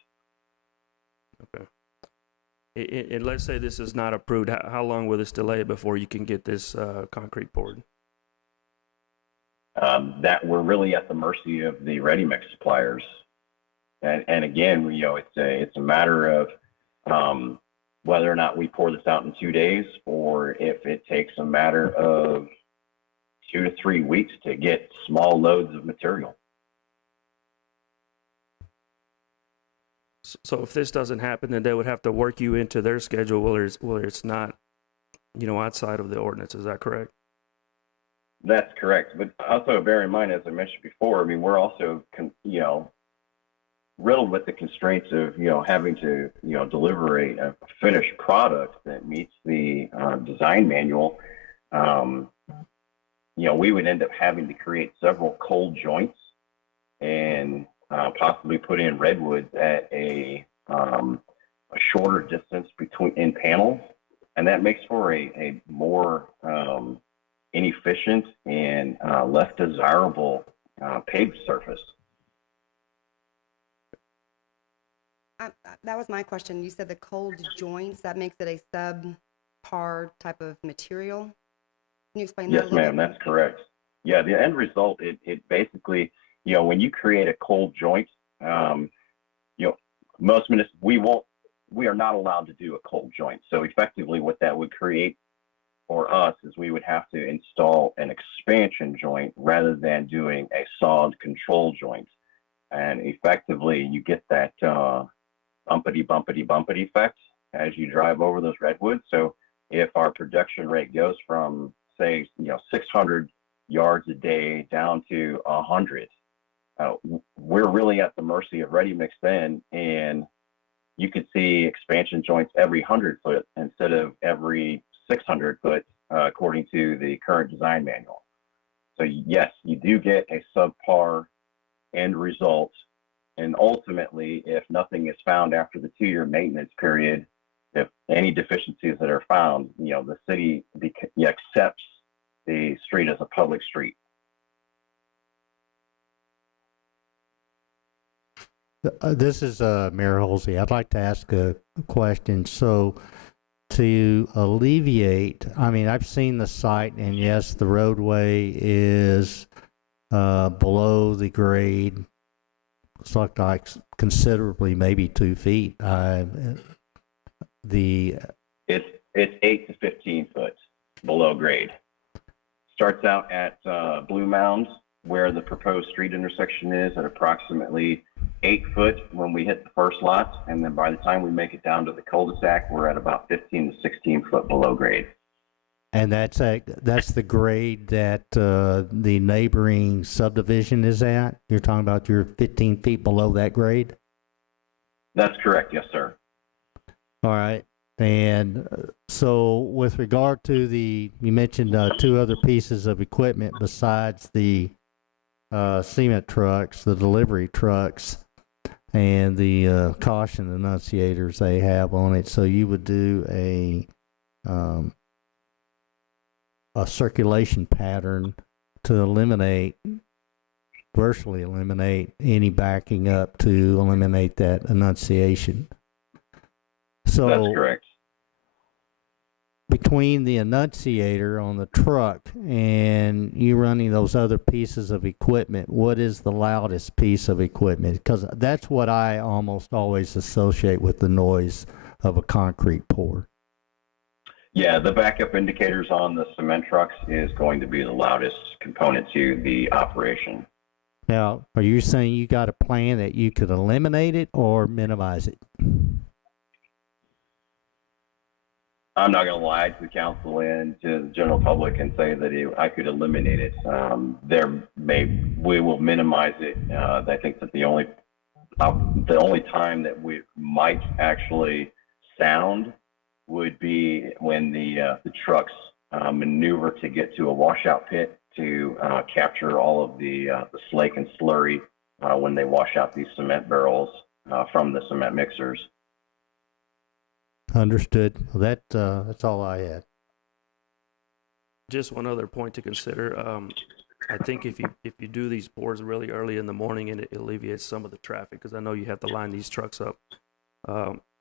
Okay. And let's say this is not approved. How long will this delay before you can get this concrete poured? That we're really at the mercy of the ready mix suppliers. And again, it's a matter of whether or not we pour this out in 2 days, or if it takes a matter of 2 to 3 weeks to get small loads of material. So if this doesn't happen, then they would have to work you into their schedule where it's not, outside of the ordinance. Is that correct? That's correct. But also bear in mind, as I mentioned before, I mean, we're also, riddled with the constraints of, having to, deliver a finished product that meets the design manual. We would end up having to create several cold joints and possibly put in redwoods at a shorter distance in panels. And that makes for a more inefficient and less desirable paved surface. That was my question. You said the cold joints, that makes it a subpar type of material. Can you explain that? Yes, ma'am, that's correct. Yeah, the end result, it basically, when you create a cold joint, most municipalities, we are not allowed to do a cold joint. So effectively what that would create for us is we would have to install an expansion joint rather than doing a solid control joint. And effectively you get that bumpity effect as you drive over those redwoods. So if our production rate goes from, say, 600 yards a day down to 100, we're really at the mercy of ready mix then, and you could see expansion joints every 100 foot instead of every 600 foot, according to the current design manual. So yes, you do get a subpar end result. And ultimately, if nothing is found after the 2-year maintenance period, if any deficiencies that are found, the city accepts the street as a public street. This is Mayor Halsey. I'd like to ask a question. So to alleviate, I mean, I've seen the site, and yes, the roadway is below the grade. It's like considerably, maybe 2 feet. It's 8 to 15 foot below grade. Starts out at Blue Mound, where the proposed street intersection is, at approximately 8 foot when we hit the first lot, and then by the time we make it down to the cul-de-sac, we're at about 15 to 16 foot below grade. And that's the grade that the neighboring subdivision is at? You're talking about you're 15 feet below that grade? That's correct, yes, sir. All right. And so with regard to you mentioned 2 other pieces of equipment besides the cement trucks, the delivery trucks, and the caution annunciators they have on it. So you would do a circulation pattern to virtually eliminate any backing up, to eliminate that annunciation. So that's correct. Between the annunciator on the truck and you running those other pieces of equipment, what is the loudest piece of equipment? Because that's what I almost always associate with the noise of a concrete pour. Yeah, the backup indicators on the cement trucks is going to be the loudest component to the operation. Now, are you saying you got a plan that you could eliminate it or minimize it? I'm not going to lie to the council and to the general public and say that I could eliminate it. We will minimize it. I think that the only time that we might actually sound would be when the trucks maneuver to get to a washout pit to capture all of the slake and slurry when they wash out these cement barrels from the cement mixers. Understood. Well, that's all I had. Just one other point to consider. I think if you do these pours really early in the morning, and it alleviates some of the traffic, because I know you have to line these trucks up.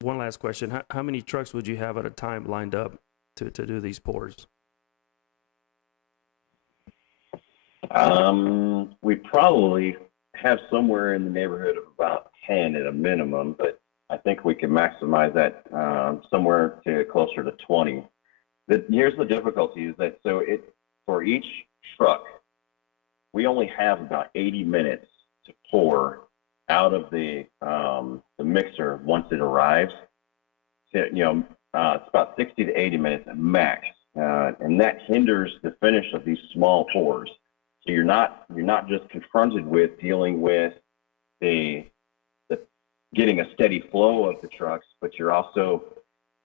One last question: how many trucks would you have at a time lined up to do these pours? We probably have somewhere in the neighborhood of about 10 at a minimum, but I think we can maximize that somewhere to closer to 20. Here's the difficulty: is that for each truck, we only have about 80 minutes to pour out of the mixer once it arrives. So, it's about 60 to 80 minutes at max, and that hinders the finish of these small pours. So you're not just confronted with dealing with the getting a steady flow of the trucks, but you're also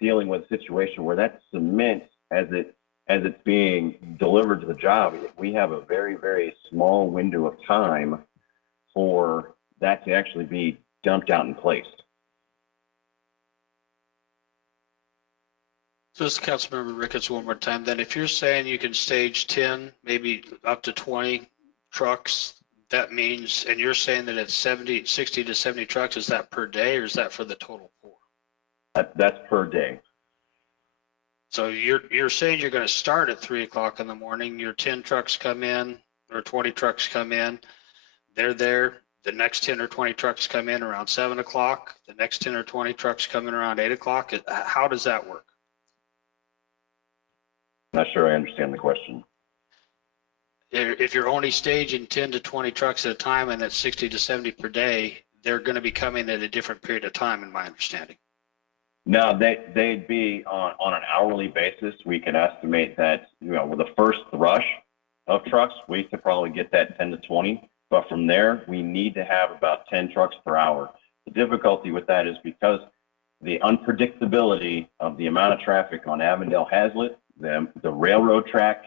dealing with a situation where that cement, as it's being delivered to the job, we have a very, very small window of time for that to actually be dumped out and placed. So this is Councilmember Ricketts one more time. Then if you're saying you can stage 10, maybe up to 20 trucks, that means, and you're saying that it's 60 to 70 trucks, is that per day or is that for the total pour? That's per day. So you're saying you're going to start at 3 o'clock in the morning, your 10 trucks come in or 20 trucks come in, they're there. The next 10 or 20 trucks come in around 7 o'clock. The next 10 or 20 trucks come in around 8 o'clock. How does that work? Not sure I understand the question. If you're only staging 10 to 20 trucks at a time and that's 60 to 70 per day, they're going to be coming at a different period of time, in my understanding. No, they'd be on an hourly basis. We can estimate that, with the first rush of trucks, we could probably get that 10 to 20. But from there, we need to have about 10 trucks per hour. The difficulty with that is because the unpredictability of the amount of traffic on Avondale Haslet, the railroad track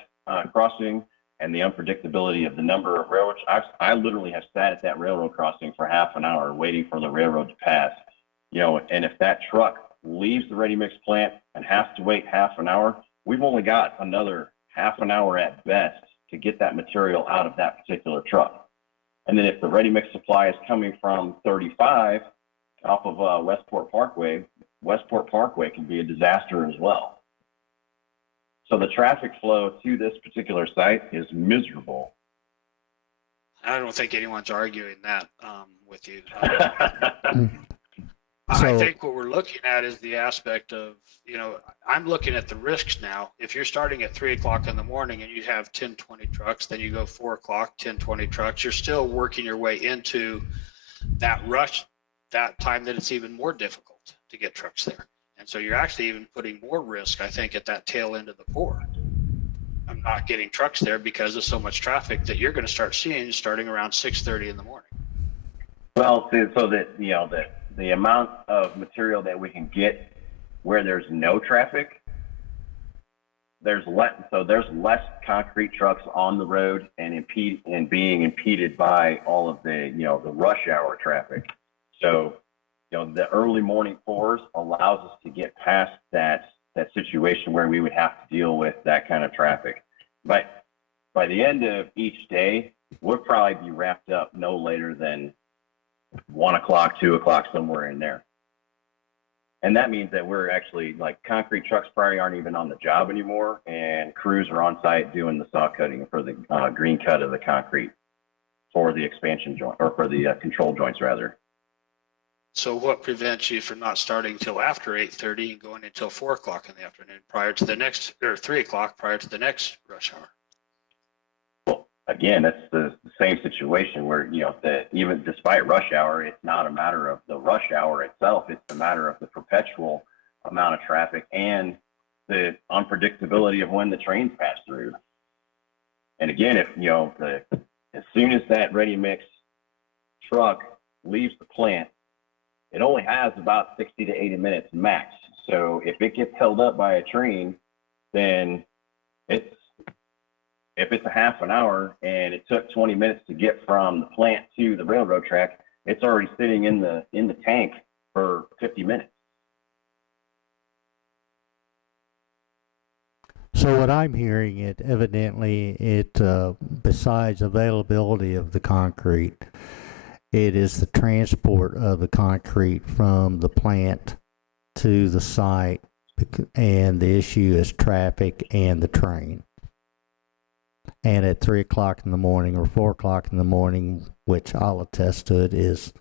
crossing, and the unpredictability of the number of railroads. I literally have sat at that railroad crossing for half an hour waiting for the railroad to pass. And if that truck leaves the ready mix plant and has to wait half an hour, we've only got another half an hour at best to get that material out of that particular truck. And then if the ready mix supply is coming from 35 off of Westport Parkway can be a disaster as well. So the traffic flow to this particular site is miserable. I don't think anyone's arguing that with you. So, I think what we're looking at is the aspect of, I'm looking at the risks now. If you're starting at 3 o'clock in the morning and you have 10, 20 trucks, then you go 4 o'clock, 10, 20 trucks, you're still working your way into that rush, that time that it's even more difficult to get trucks there. And so you're actually even putting more risk, I think, at that tail end of the pour. I'm not getting trucks there because of so much traffic that you're going to start seeing starting around 6:30 in the morning. Well, so that, the amount of material that we can get where there's no traffic, there's less concrete trucks on the road and being impeded by all of the rush hour traffic. So the early morning pours allows us to get past that situation where we would have to deal with that kind of traffic. But by the end of each day, we'll probably be wrapped up no later than 1 o'clock, 2 o'clock, somewhere in there. And that means that we're actually, concrete trucks probably aren't even on the job anymore, and crews are on site doing the saw cutting for the green cut of the concrete for the expansion joint, or for the control joints rather. So what prevents you from not starting till after 8:30 and going until 4 o'clock in the afternoon prior to the next, or 3 o'clock prior to the next rush hour? Well, again, that's the same situation where, that even despite rush hour, it's not a matter of the rush hour itself. It's a matter of the perpetual amount of traffic and the unpredictability of when the trains pass through. And again, if, as soon as that ready mix truck leaves the plant, it only has about 60 to 80 minutes max. So if it gets held up by a train, then if it's a half an hour and it took 20 minutes to get from the plant to the railroad track, it's already sitting in the tank for 50 minutes. So what I'm hearing, evidently, besides availability of the concrete, it is the transport of the concrete from the plant to the site, and the issue is traffic and the train. And at 3 o'clock in the morning or 4 o'clock in the morning, which I'll attest to, it is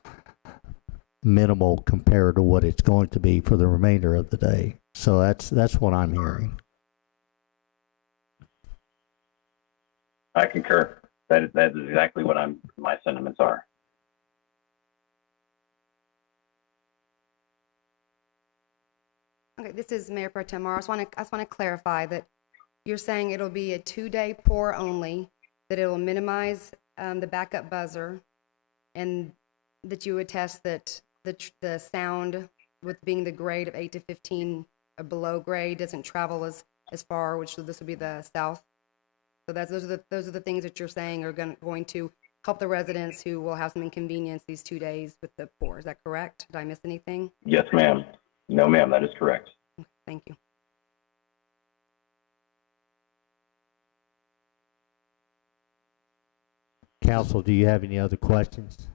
minimal compared to what it's going to be for the remainder of the day. So that's what I'm hearing. I concur. That is exactly what my sentiments are. Okay, this is Mayor Pro Tem Morrow. I just want to clarify that you're saying it'll be a 2-day pour only, that it will minimize the backup buzzer, and that you would test that the sound, with being the grade of 8 to 15 or below grade, doesn't travel as far, which this would be the south. So those are the things that you're saying are going to help the residents who will have some inconvenience these 2 days with the pour. Is that correct? Did I miss anything? Yes, ma'am. No, ma'am, that is correct. Okay, thank you. Council, do you have any other questions?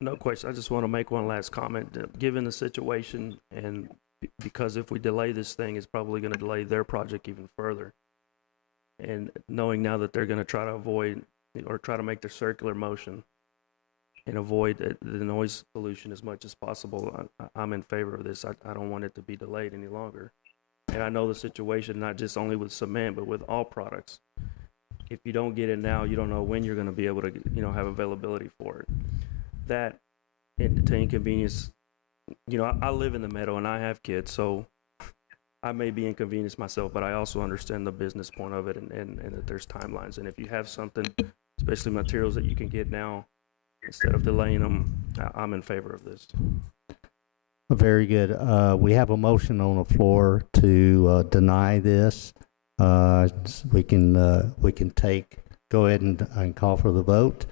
No question. I just want to make one last comment. Given the situation, and because if we delay this thing, it's probably going to delay their project even further. And knowing now that they're going to try to avoid or try to make their circular motion and avoid the noise pollution as much as possible, I'm in favor of this. I don't want it to be delayed any longer. And I know the situation, not just only with cement, but with all products. If you don't get it now, you don't know when you're going to be able to, have availability for it. That, to inconvenience, I live in the meadow and I have kids, so I may be inconvenienced myself, but I also understand the business point of it, and that there's timelines. And if you have something, especially materials that you can get now, instead of delaying them, I'm in favor of this. Very good. We have a motion on the floor to deny this. We can go ahead and call for the vote,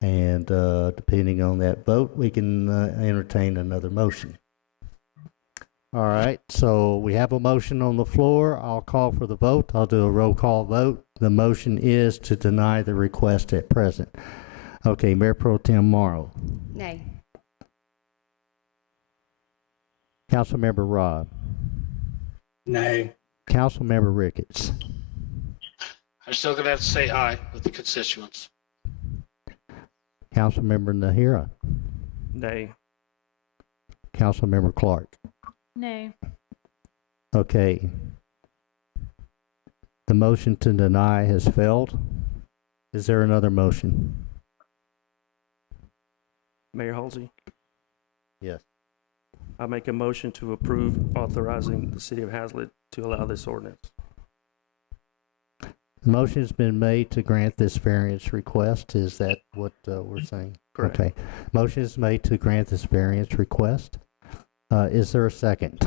and depending on that vote, we can entertain another motion. All right, so we have a motion on the floor. I'll call for the vote. I'll do a roll call vote. The motion is to deny the request at present. Okay, Mayor Pro Tem Morrow. Nay. Councilmember Robb. Nay. Councilmember Ricketts. I'm still going to have to say aye with the constituents. Councilmember Nahira. Nay. Councilmember Clark. Nay. Okay. The motion to deny has failed. Is there another motion? Mayor Halsey, Yes. I make a motion to approve authorizing the city of Haslet to allow this ordinance. The motion has been made to grant this variance request. Is that what we're saying? Correct. Okay. Motion is made to grant this variance request. Is there a second?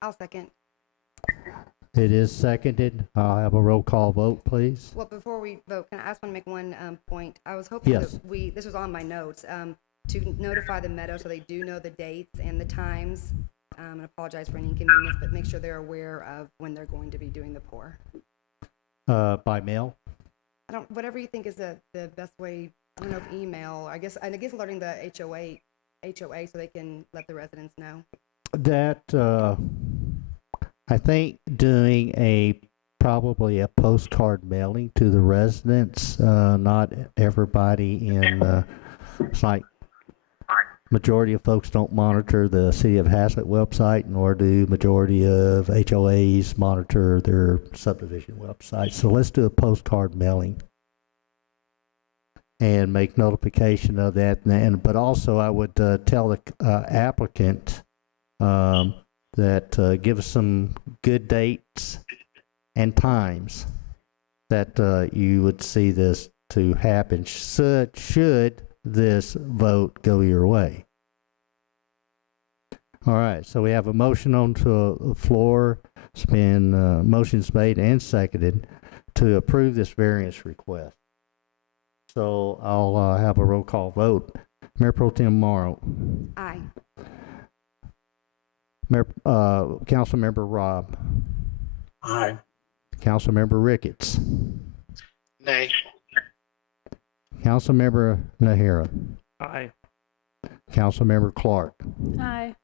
I'll second. It is seconded. I'll have a roll call vote, please. Well, before we vote, I just want to make one point. I was hoping Yes. that this was on my notes, to notify the meadow so they do know the dates and the times. And apologize for any inconvenience, but make sure they're aware of when they're going to be doing the pour. By mail? Whatever you think is the best way. I don't know if email. I guess alerting the HOA so they can let the residents know. That I think doing probably a postcard mailing to the residents. Not everybody in it's like majority of folks don't monitor the City of Haslet website, nor do majority of HOAs monitor their subdivision website. So let's do a postcard mailing and make notification of that. But also I would tell the applicant that give us some good dates and times that you would see this to happen should this vote go your way. All right, so we have a motion on the floor. It's been motions made and seconded to approve this variance request. So I'll have a roll call vote. Mayor Pro Tem Morrow. Aye. Councilmember Robb. Aye. Councilmember Ricketts. Nay. Councilmember Nahira. Aye. Councilmember Clark. Aye.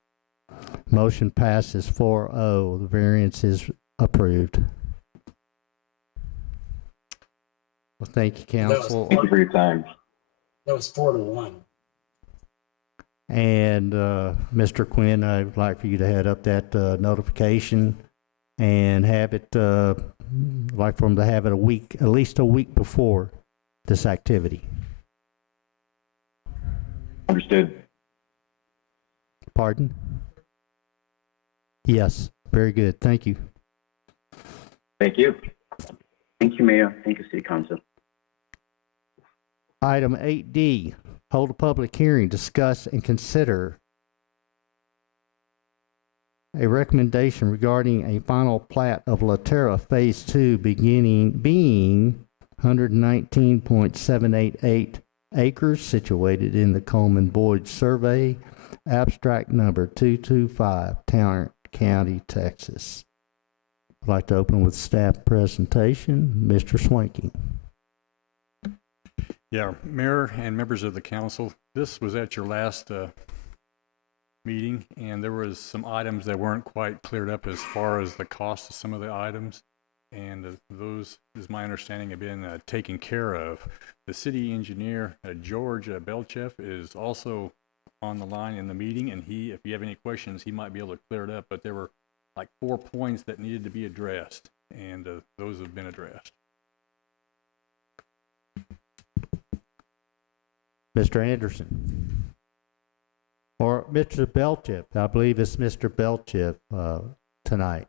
Motion passes 4-0. The variance is approved. Well, thank you, council. Thank you for your time. That was 4-1. And Mr. Quinn, I'd like for you to head up that notification and have it, like for them to have it at least a week before this activity. Understood. Pardon? Yes, very good. Thank you. Thank you. Thank you, Mayor. Thank you, City Council. Item 8D, hold a public hearing, discuss and consider a recommendation regarding a final plat of Laterra Phase 2 being 119.788 acres situated in the Coleman Boyd Survey, abstract number 225, Tarrant County, Texas. I'd like to open with staff presentation. Mr. Swanky. Yeah, Mayor and members of the council, this was at your last meeting, and there was some items that weren't quite cleared up as far as the cost of some of the items, and those, is my understanding, have been taken care of. The city engineer, George Belchev, is also on the line in the meeting, and he, if you have any questions, he might be able to clear it up, but there were like 4 points that needed to be addressed, and those have been addressed. Mr. Anderson. Or Mr. Belchev. I believe it's Mr. Belchev tonight.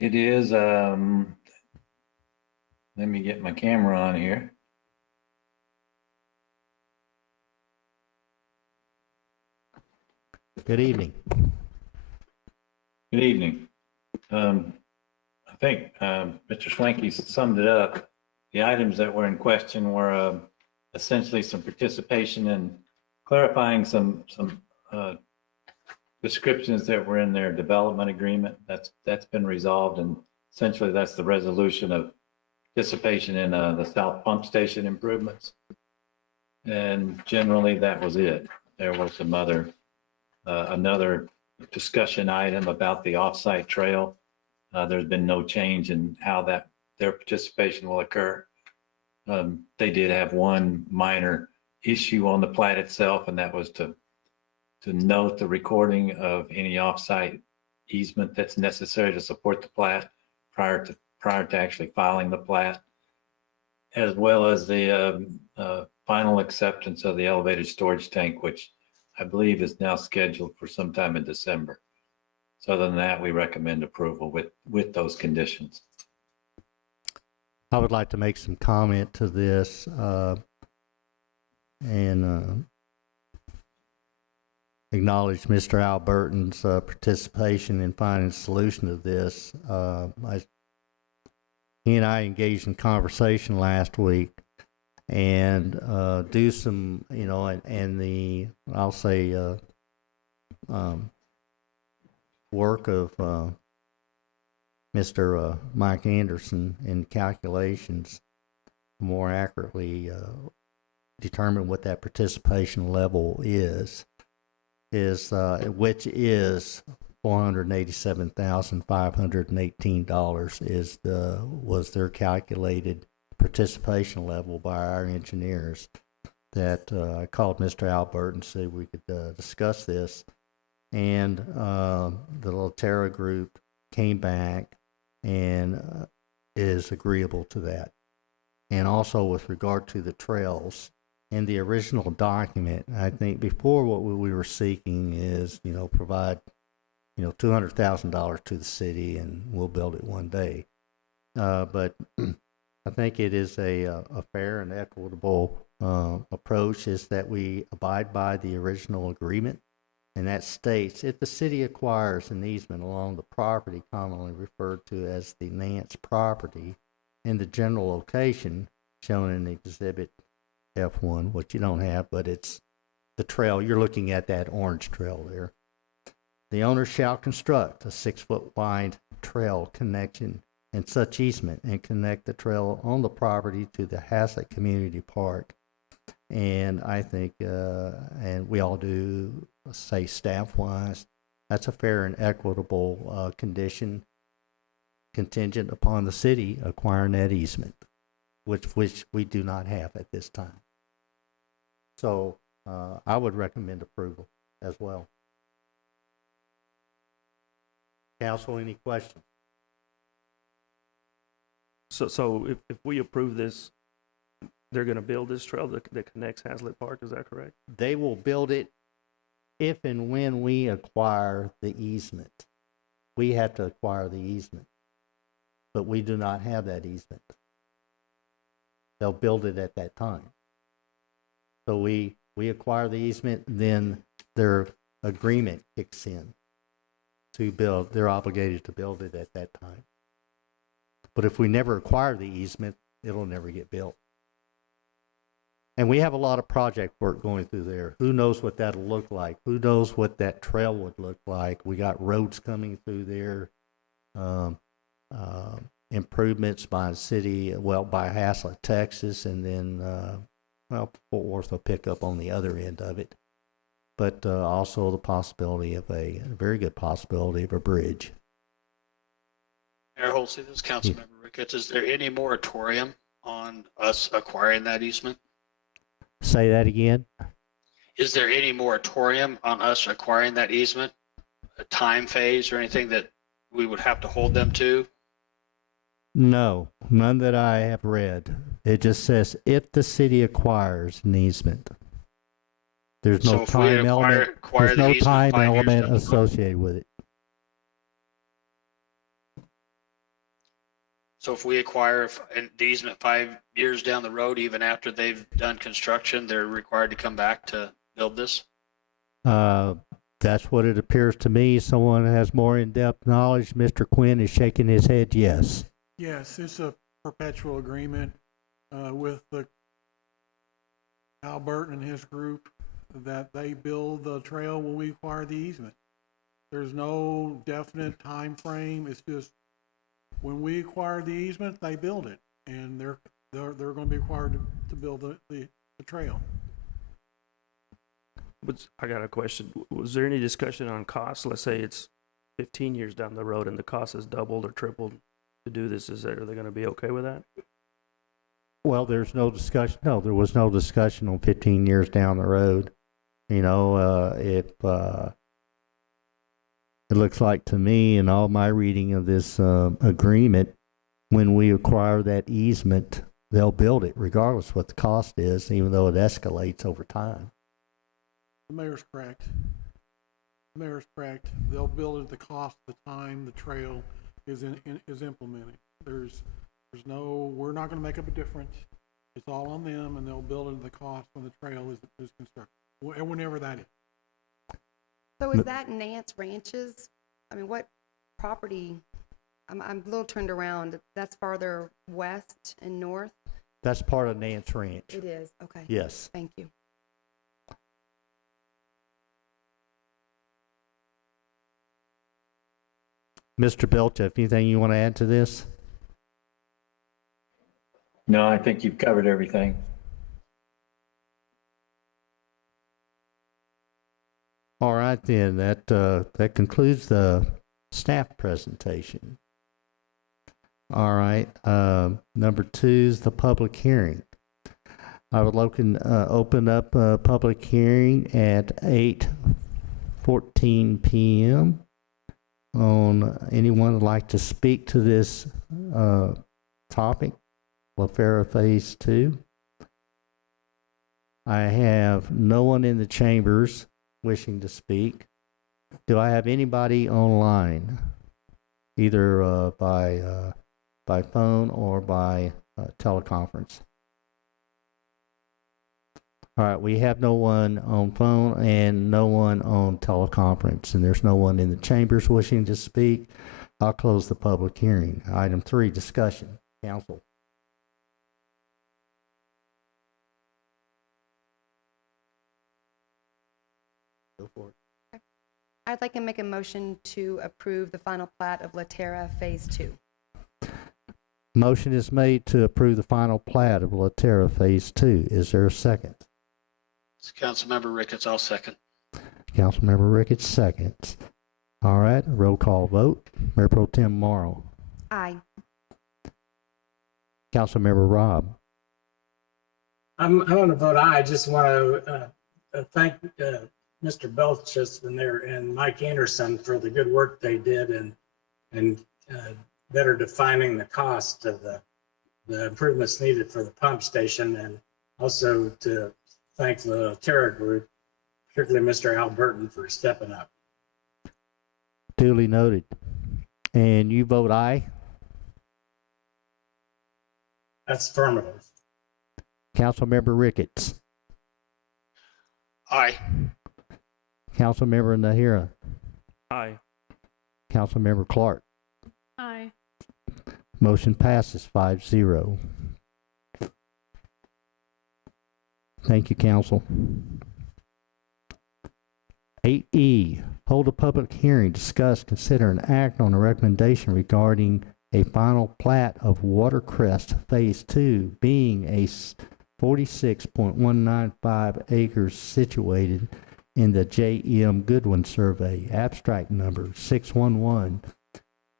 It is. Let me get my camera on here. Good evening. Good evening. I think Mr. Swanky summed it up. The items that were in question were essentially some participation in clarifying some descriptions that were in their development agreement. That's been resolved, and essentially that's the resolution of participation in the South Pump Station improvements. And generally that was it. There was some other another discussion item about the offsite trail. There's been no change in how their participation will occur. They did have one minor issue on the plat itself, and that was to note the recording of any offsite easement that's necessary to support the plat prior to actually filing the plat, as well as the final acceptance of the elevated storage tank, which I believe is now scheduled for sometime in December. So other than that, we recommend approval with those conditions. I would like to make some comment to this and acknowledge Mr. Alberton's participation in finding a solution to this. He and I engaged in conversation last week and do some, and the, I'll say, work of Mr. Mike Anderson in calculations more accurately determine what that participation level is which is $487,518 was their calculated participation level by our engineers. That I called Mr. Albert and said we could discuss this, and the Laterra group came back and is agreeable to that. And also with regard to the trails, in the original document, I think before what we were seeking is, provide, $200,000 to the city and we'll build it one day. But I think it is a fair and equitable approach is that we abide by the original agreement. And that states, if the city acquires an easement along the property commonly referred to as the Nance property in the general location shown in Exhibit F1, which you don't have, but it's the trail. You're looking at that orange trail there. The owner shall construct a 6-foot wide trail connection and such easement and connect the trail on the property to the Haslet Community Park. And I think, and we all do, say staff-wise, that's a fair and equitable condition contingent upon the city acquiring that easement, which we do not have at this time. So I would recommend approval as well. Council, any questions? So if we approve this, they're going to build this trail that connects Haslet Park. Is that correct? They will build it if and when we acquire the easement. We have to acquire the easement, but we do not have that easement. They'll build it at that time. So we acquire the easement, then their agreement kicks in to build. They're obligated to build it at that time. But if we never acquire the easement, it'll never get built. And we have a lot of project work going through there. Who knows what that'll look like? Who knows what that trail would look like? We got roads coming through there, improvements by the city, by Haslet, Texas, and then, Fort Worth will pick up on the other end of it. But also the possibility of a very good possibility of a bridge. Mayor Holsey, this is Councilmember Ricketts. Is there any moratorium on us acquiring that easement? Say that again. Is there any moratorium on us acquiring that easement? A time phase or anything that we would have to hold them to? No, none that I have read. It just says if the city acquires an easement. There's no time element. There's no time element associated with it. So if we acquire the easement 5 years down the road, even after they've done construction, they're required to come back to build this? That's what it appears to me. Someone has more in-depth knowledge. Mr. Quinn is shaking his head yes. Yes, it's a perpetual agreement with Albert and his group that they build the trail when we acquire the easement. There's no definite time frame. It's just when we acquire the easement, they build it, and they're going to be required to build the trail. I got a question. Was there any discussion on costs? Let's say it's 15 years down the road and the cost has doubled or tripled to do this. Are they going to be okay with that? Well, there's no discussion. No, there was no discussion on 15 years down the road. You know, it looks like to me in all my reading of this agreement, when we acquire that easement, they'll build it regardless what the cost is, even though it escalates over time. The mayor's correct. The mayor's correct. They'll build it at the cost of the time the trail is implemented. There's no, we're not going to make up a difference. It's all on them, and they'll build it at the cost when the trail is constructed, whenever that is. So is that Nance Ranches? I mean, what property? I'm a little turned around. That's farther west and north? That's part of Nance Ranch. It is, okay. Yes. Thank you. Mr. Belcher, anything you want to add to this? No, I think you've covered everything. All right, then. That concludes the staff presentation. All right. Number 2 is the public hearing. I would open up a public hearing at 8:14 p.m. on anyone would like to speak to this topic, La Fera Phase 2. I have no one in the chambers wishing to speak. Do I have anybody online, either by phone or by teleconference? All right, we have no one on phone and no one on teleconference, and there's no one in the chambers wishing to speak. I'll close the public hearing. Item 3, discussion. Council. Go for it. I'd like to make a motion to approve the final plat of La Terra Phase 2. Motion is made to approve the final plat of La Terra Phase 2. Is there a second? Councilmember Ricketts, I'll second. Councilmember Ricketts seconds. All right, roll call vote. Mayor Pro Tem Morrow. Aye. Councilmember Robb. I'm going to vote aye. I just want to thank Mr. Belches and Mike Anderson for the good work they did and better defining the cost of the improvements needed for the pump station, and also to thank the Tarrant group, particularly Mr. Al Burton, for stepping up. Duly noted. And you vote aye? That's affirmative. Councilmember Ricketts. Aye. Councilmember Nahara. Aye. Councilmember Clark. Aye. Motion passes 5-0. Thank you, Council. 8E, hold a public hearing, discuss, consider, and act on a recommendation regarding a final plat of Watercrest Phase 2, being a 46.195 acres situated in the J.M. Goodwin Survey, abstract number 611,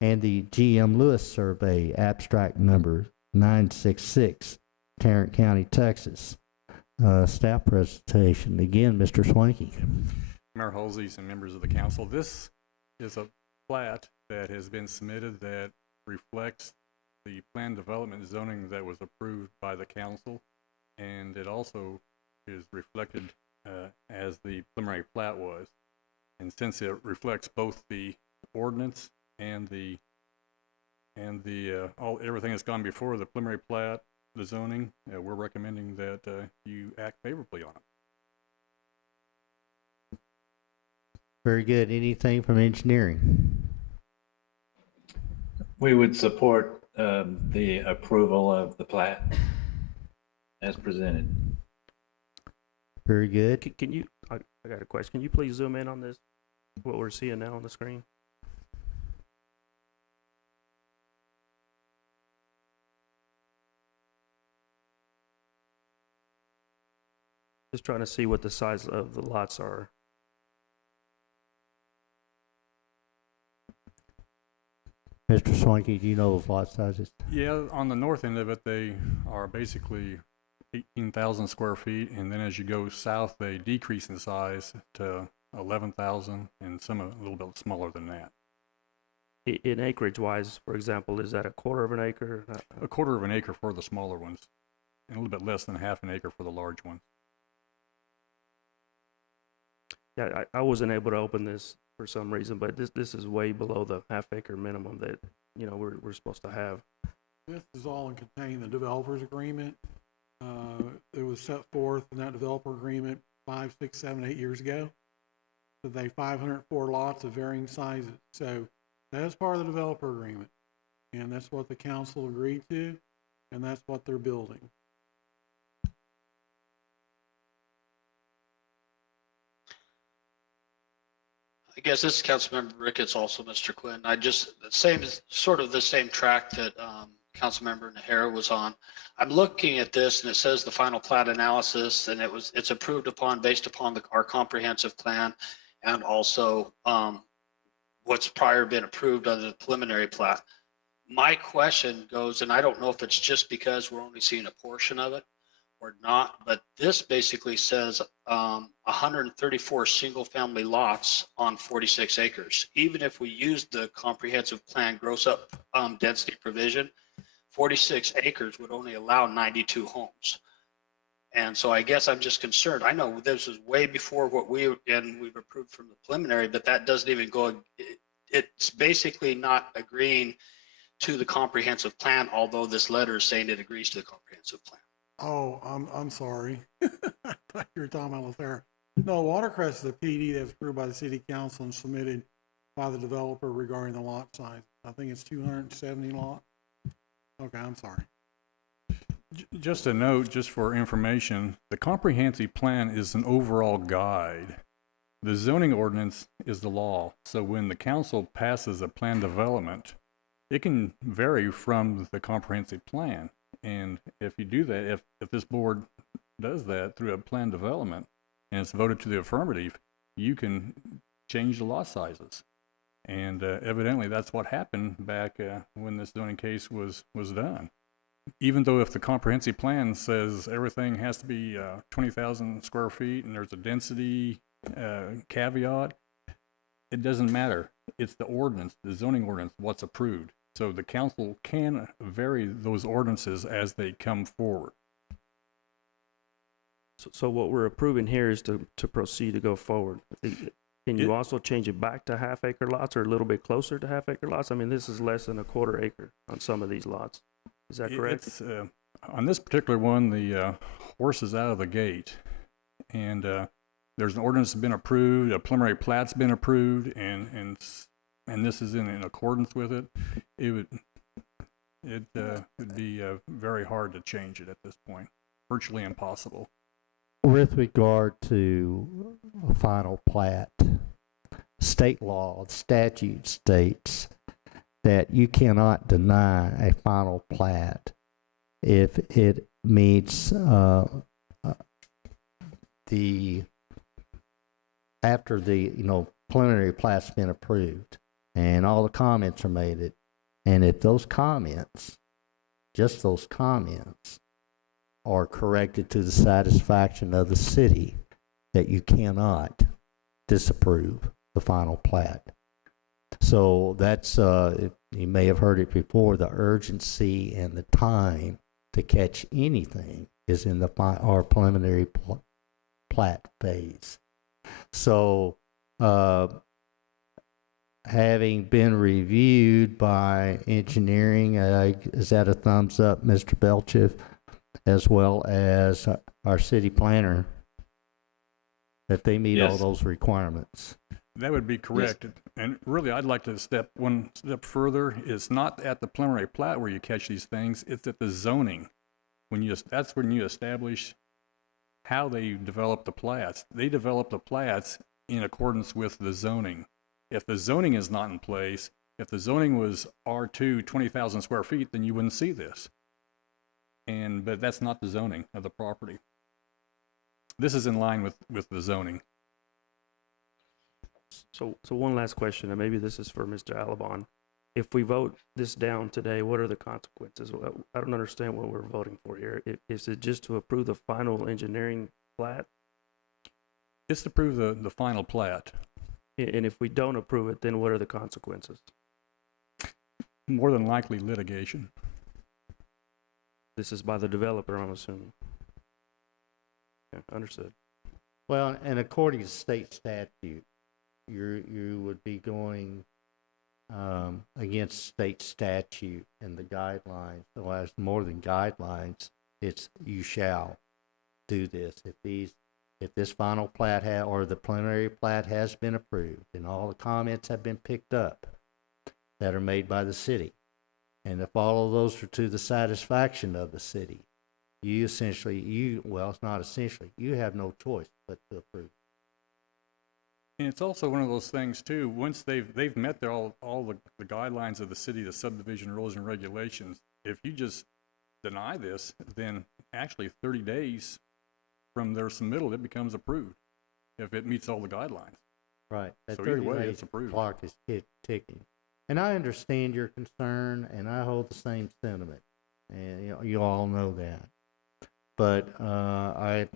and the G.M. Lewis Survey, abstract number 966, Tarrant County, Texas. Staff presentation. Again, Mr. Swanky. Mayor Holsey and members of the council, this is a plat that has been submitted that reflects the planned development zoning that was approved by the council, and it also is reflected as the preliminary plat was. And since it reflects both the ordinance and everything that's gone before the preliminary plat, the zoning, we're recommending that you act favorably on it. Very good. Anything from engineering? We would support the approval of the plat as presented. Very good. Can you, I got a question. Can you please zoom in on this, what we're seeing now on the screen? Just trying to see what the size of the lots are. Mr. Swanky, do you know those lot sizes? Yeah, on the north end of it, they are basically 18,000 square feet, and then as you go south, they decrease in size to 11,000, and some a little bit smaller than that. In acreage-wise, for example, is that a quarter of an acre? A quarter of an acre for the smaller ones, and a little bit less than half an acre for the large ones. Yeah, I wasn't able to open this for some reason, but this is way below the half-acre minimum that, you know, we're supposed to have. This is all contained in the developer's agreement. It was set forth in that developer agreement 5, 6, 7, 8 years ago. So they 504 lots of varying sizes. So that is part of the developer agreement, and that's what the council agreed to, and that's what they're building. I guess this is Councilmember Ricketts, also Mr. Quinn. Sort of the same track that Councilmember Nahara was on. I'm looking at this, and it says the final plat analysis, and it's approved upon based upon our comprehensive plan, and also what's prior been approved under the preliminary plat. My question goes, and I don't know if it's just because we're only seeing a portion of it or not, but this basically says 134 single-family lots on 46 acres. Even if we use the comprehensive plan gross up density provision, 46 acres would only allow 92 homes. And so I guess I'm just concerned. I know this is way before what we've approved from the preliminary, but that doesn't even go, it's basically not agreeing to the comprehensive plan, although this letter is saying it agrees to the comprehensive plan. Oh, I'm sorry. I thought you were talking about Lethera. No, Watercrest is a PD that was approved by the city council and submitted by the developer regarding the lot size. I think it's 270 lots. Okay, I'm sorry. Just a note, just for information, the comprehensive plan is an overall guide. The zoning ordinance is the law. So when the council passes a plan development, it can vary from the comprehensive plan. And if you do that, if this board does that through a plan development and it's voted to the affirmative, you can change the lot sizes. And evidently that's what happened back when this zoning case was done. Even though if the comprehensive plan says everything has to be 20,000 square feet and there's a density caveat, it doesn't matter. It's the ordinance, the zoning ordinance, what's approved. So the council can vary those ordinances as they come forward. So what we're approving here is to proceed to go forward. Can you also change it back to half-acre lots or a little bit closer to half-acre lots? I mean, this is less than a quarter acre on some of these lots. Is that correct? It's, on this particular one, the horse is out of the gate. And there's an ordinance that's been approved, a preliminary plat's been approved, and this is in accordance with it. It would be very hard to change it at this point, virtually impossible. With regard to a final plat, state law, statute states that you cannot deny a final plat if it meets after the preliminary plat's been approved and all the comments are made, and if those comments, just those comments, are corrected to the satisfaction of the city, that you cannot disapprove the final plat. So that's, you may have heard it before, the urgency and the time to catch anything is in our preliminary plat phase. So having been reviewed by engineering, is that a thumbs up, Mr. Belchev? As well as our city planner, that they meet all those requirements. That would be correct. Yes. And really, I'd like to step one step further. It's not at the preliminary plat where you catch these things. It's at the zoning. That's when you establish how they develop the plats. They develop the plats in accordance with the zoning. If the zoning is not in place, if the zoning was R2, 20,000 square feet, then you wouldn't see this. But that's not the zoning of the property. This is in line with the zoning. So one last question, and maybe this is for Mr. Alabon. If we vote this down today, what are the consequences? I don't understand what we're voting for here. Is it just to approve the final engineering plat? It's to approve the final plat. And if we don't approve it, then what are the consequences? More than likely litigation. This is by the developer, I'm assuming. Yeah, understood. Well, and according to state statute, you would be going against state statute and the guidelines. So as more than guidelines, it's you shall do this. If this final plat or the preliminary plat has been approved and all the comments have been picked up that are made by the city, and if all of those are to the satisfaction of the city, it's not essentially, you have no choice but to approve. And it's also one of those things too, once they've met all the guidelines of the city, the subdivision rules and regulations, if you just deny this, then actually 30 days from their submittal, it becomes approved if it meets all the guidelines. Right. That So either way, it's approved. Clock is ticking. And I understand your concern, and I hold the same sentiment, and you all know that. But I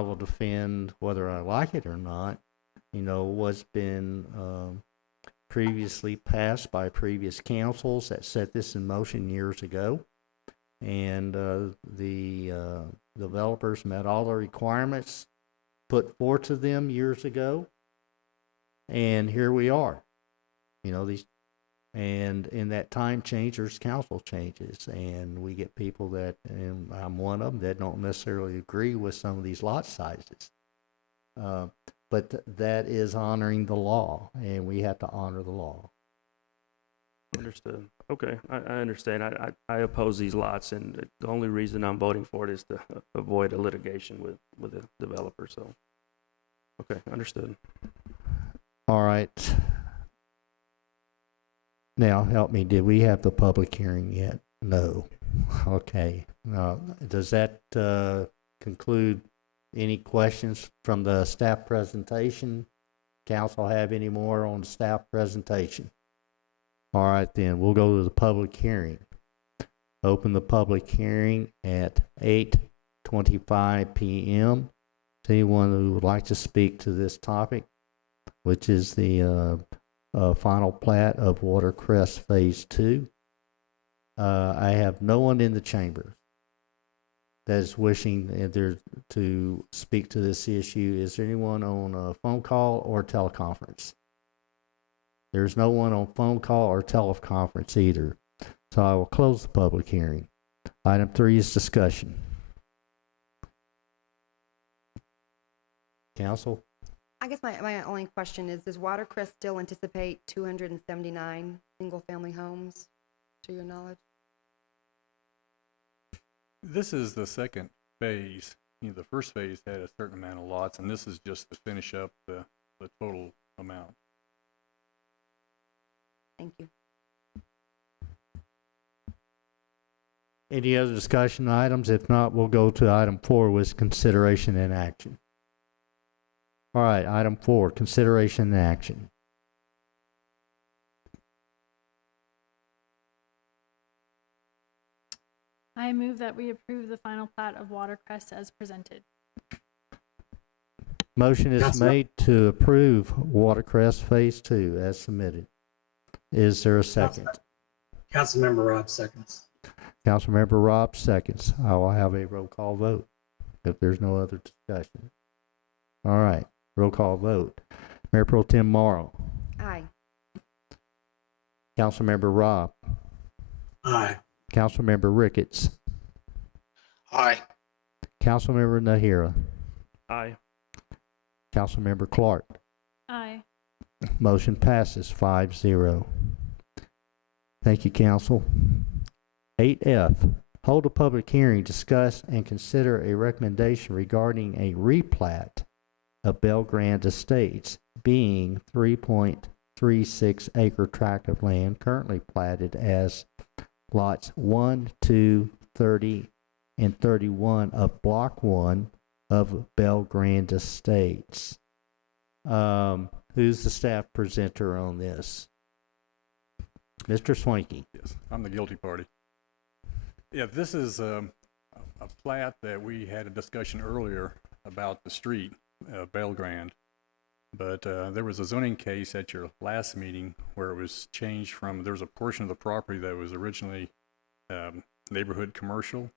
will defend whether I like it or not. What's been previously passed by previous councils that set this in motion years ago, and the developers met all the requirements put forth to them years ago, and here we are. And in that time change, there's council changes, and we get people that, and I'm one of them, that don't necessarily agree with some of these lot sizes. But that is honoring the law, and we have to honor the law. Understood. Okay, I understand. I oppose these lots, and the only reason I'm voting for it is to avoid a litigation with the developer. So, okay, understood. All right. Now, help me. Did we have the public hearing yet? No. Okay. Does that conclude any questions from the staff presentation? Council have any more on the staff presentation? All right, then we'll go to the public hearing. Open the public hearing at 8:25 p.m. To anyone who would like to speak to this topic, which is the final plat of Watercrest Phase 2. I have no one in the chamber that is wishing to speak to this issue. Is there anyone on a phone call or teleconference? There's no one on phone call or teleconference either. So I will close the public hearing. Item 3 is discussion. Council? I guess my only question is, does Watercrest still anticipate 279 single-family homes, to your knowledge? This is the second phase. You know, the first phase had a certain amount of lots, and this is just to finish up the total amount. Thank you. Any other discussion items? If not, we'll go to item 4, with consideration and action. All right, item 4, consideration and action. I move that we approve the final plat of Watercrest as presented. Motion is made to approve Watercrest Phase 2 as submitted. Is there a second? Councilmember Robb seconds. Councilmember Robb seconds. I will have a roll call vote if there's no other discussion. All right, roll call vote. Mayor Pro Tem Morrow. Aye. Councilmember Robb. Aye. Councilmember Ricketts. Aye. Councilmember Nahira. Aye. Councilmember Clark. Aye. Motion passes 5-0. Thank you, Council. 8F, hold a public hearing, discuss and consider a recommendation regarding a replat of Belgrande Estates, being 3.36 acre tract of land currently platted as lots 1, 2, 30, and 31 of Block 1 of Belgrande Estates. Who's the staff presenter on this? Mr. Swanky. Yes, I'm the guilty party. Yeah, this is a plat that we had a discussion earlier about the street, Belgrande. But there was a zoning case at your last meeting where it was changed from, there was a portion of the property that was originally neighborhood commercial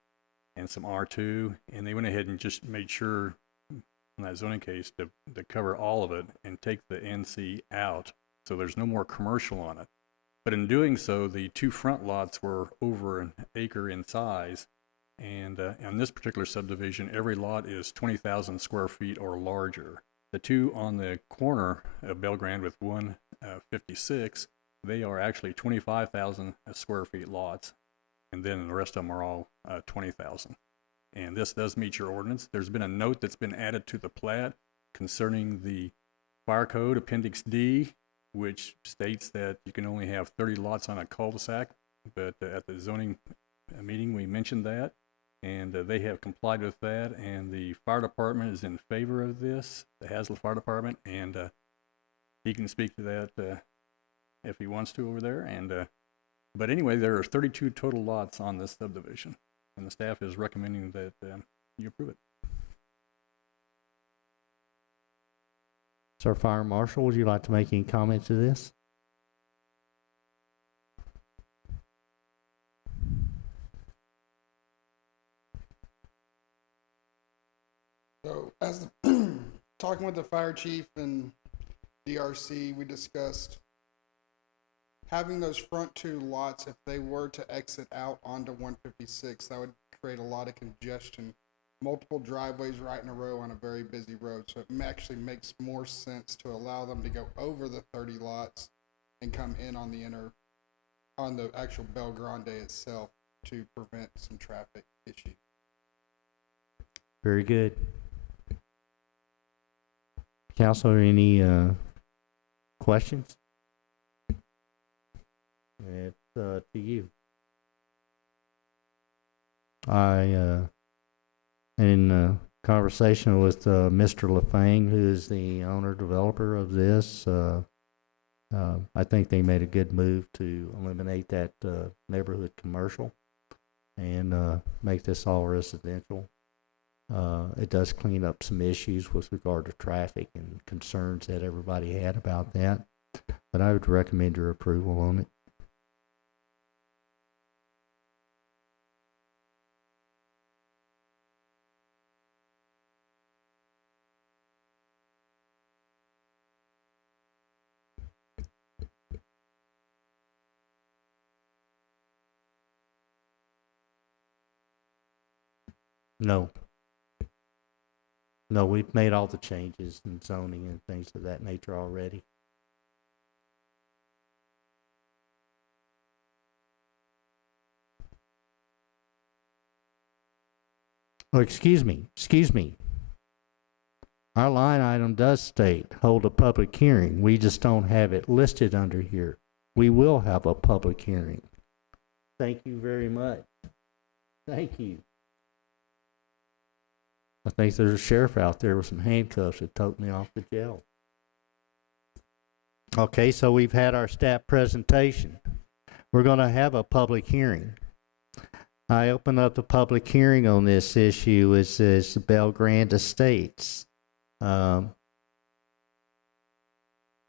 and some R2, and they went ahead and just made sure in that zoning case to cover all of it and take the NC out, so there's no more commercial on it. But in doing so, the two front lots were over an acre in size, and on this particular subdivision, every lot is 20,000 square feet or larger. The two on the corner of Belgrande with 156, they are actually 25,000 square feet lots, and then the rest of them are all 20,000. And this does meet your ordinance. There's been a note that's been added to the plat concerning the fire code appendix D, which states that you can only have 30 lots on a cul-de-sac, but at the zoning meeting we mentioned that, and they have complied with that, and the fire department is in favor of this, the Haslet Fire Department, and he can speak to that if he wants to over there. And but anyway, there are 32 total lots on this subdivision, and the staff is recommending that you approve it. Sir Fire Marshal, would you like to make any comment to this? So, as talking with the fire chief and DRC, we discussed having those front two lots, if they were to exit out onto 156, that would create a lot of congestion. Multiple driveways right in a row on a very busy road. So it actually makes more sense to allow them to go over the 30 lots and come in on the actual Belgrande itself to prevent some traffic issues. Very good. Council, any questions? It's to you. In conversation with Mr. LaFang, who is the owner developer of this, I think they made a good move to eliminate that neighborhood commercial and make this all residential. It does clean up some issues with regard to traffic and concerns that everybody had about that, but I would recommend your approval on it. No. No, we've made all the changes in zoning and things of that nature already. Oh, excuse me. Our line item does state, hold a public hearing. We just don't have it listed under here. We will have a public hearing. Thank you very much. Thank you. I think there's a sheriff out there with some handcuffs that took me off the jail. Okay, so we've had our staff presentation. We're going to have a public hearing. I open up the public hearing on this issue. It says Bell Grand Estates. They're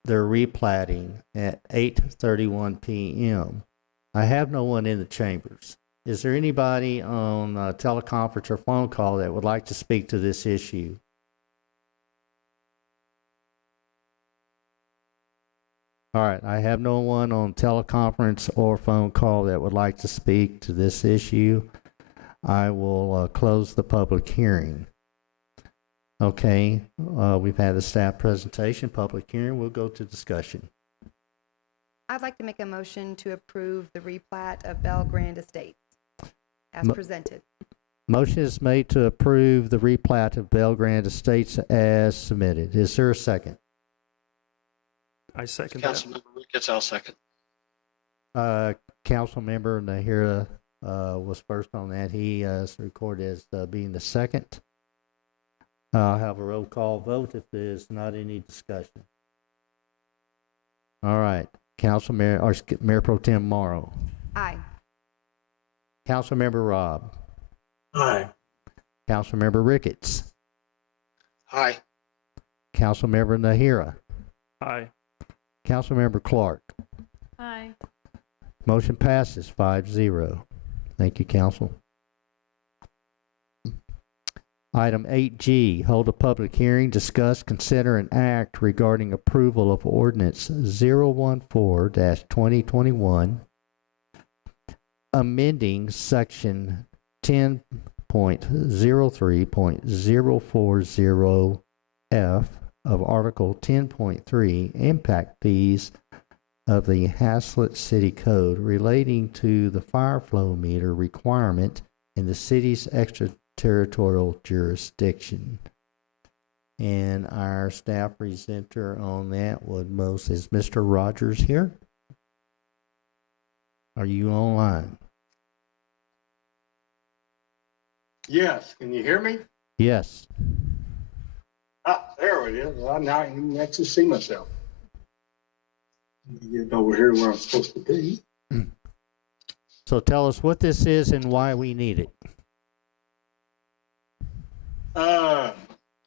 replatting at 8:31 p.m. I have no one in the chambers. Is there anybody on teleconference or phone call that would like to speak to this issue? All right, I have no one on teleconference or phone call that would like to speak to this issue. I will close the public hearing. Okay, we've had the staff presentation, public hearing. We'll go to discussion. I'd like to make a motion to approve the replat of Bell Grand Estates as presented. Motion is made to approve the replat of Bell Grand Estates as submitted. Is there a second? I second that. Councilmember Ricketts, I'll second. Councilmember Nahira was first on that. He is recorded as being the second. I'll have a roll call vote if there's not any discussion. All right. Mayor Pro Tem Morrow. Aye. Councilmember Robb. Aye. Councilmember Ricketts. Aye. Councilmember Nahira. Aye. Councilmember Clark. Aye. Motion passes 5-0. Thank you, Council. Item 8G, hold a public hearing, discuss, consider, and act regarding approval of Ordinance 014-2021, amending Section 10.03.040F of Article 10.3, impact fees of the Haslet City Code relating to the fire flow meter requirement in the city's extraterritorial jurisdiction. And our staff presenter on that is Mr. Rogers here. Are you online? Yes, can you hear me? Yes. Ah, there it is. Well, now I can actually see myself. Let me get over here where I'm supposed to be. So tell us what this is and why we need it.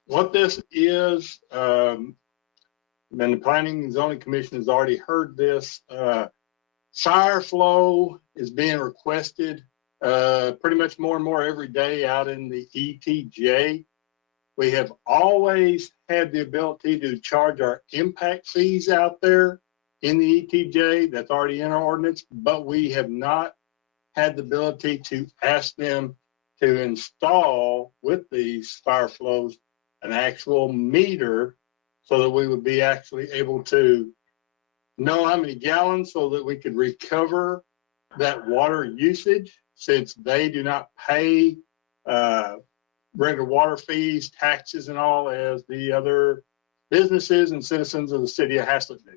What this is, and the Planning and Zoning Commission has already heard this. Fire flow is being requested pretty much more and more every day out in the ETJ. We have always had the ability to charge our impact fees out there in the ETJ. That's already in our ordinance, but we have not had the ability to ask them to install with these fire flows an actual meter so that we would be actually able to know how many gallons so that we could recover that water usage, since they do not pay regular water fees, taxes, and all as the other businesses and citizens of the city of Haslet do.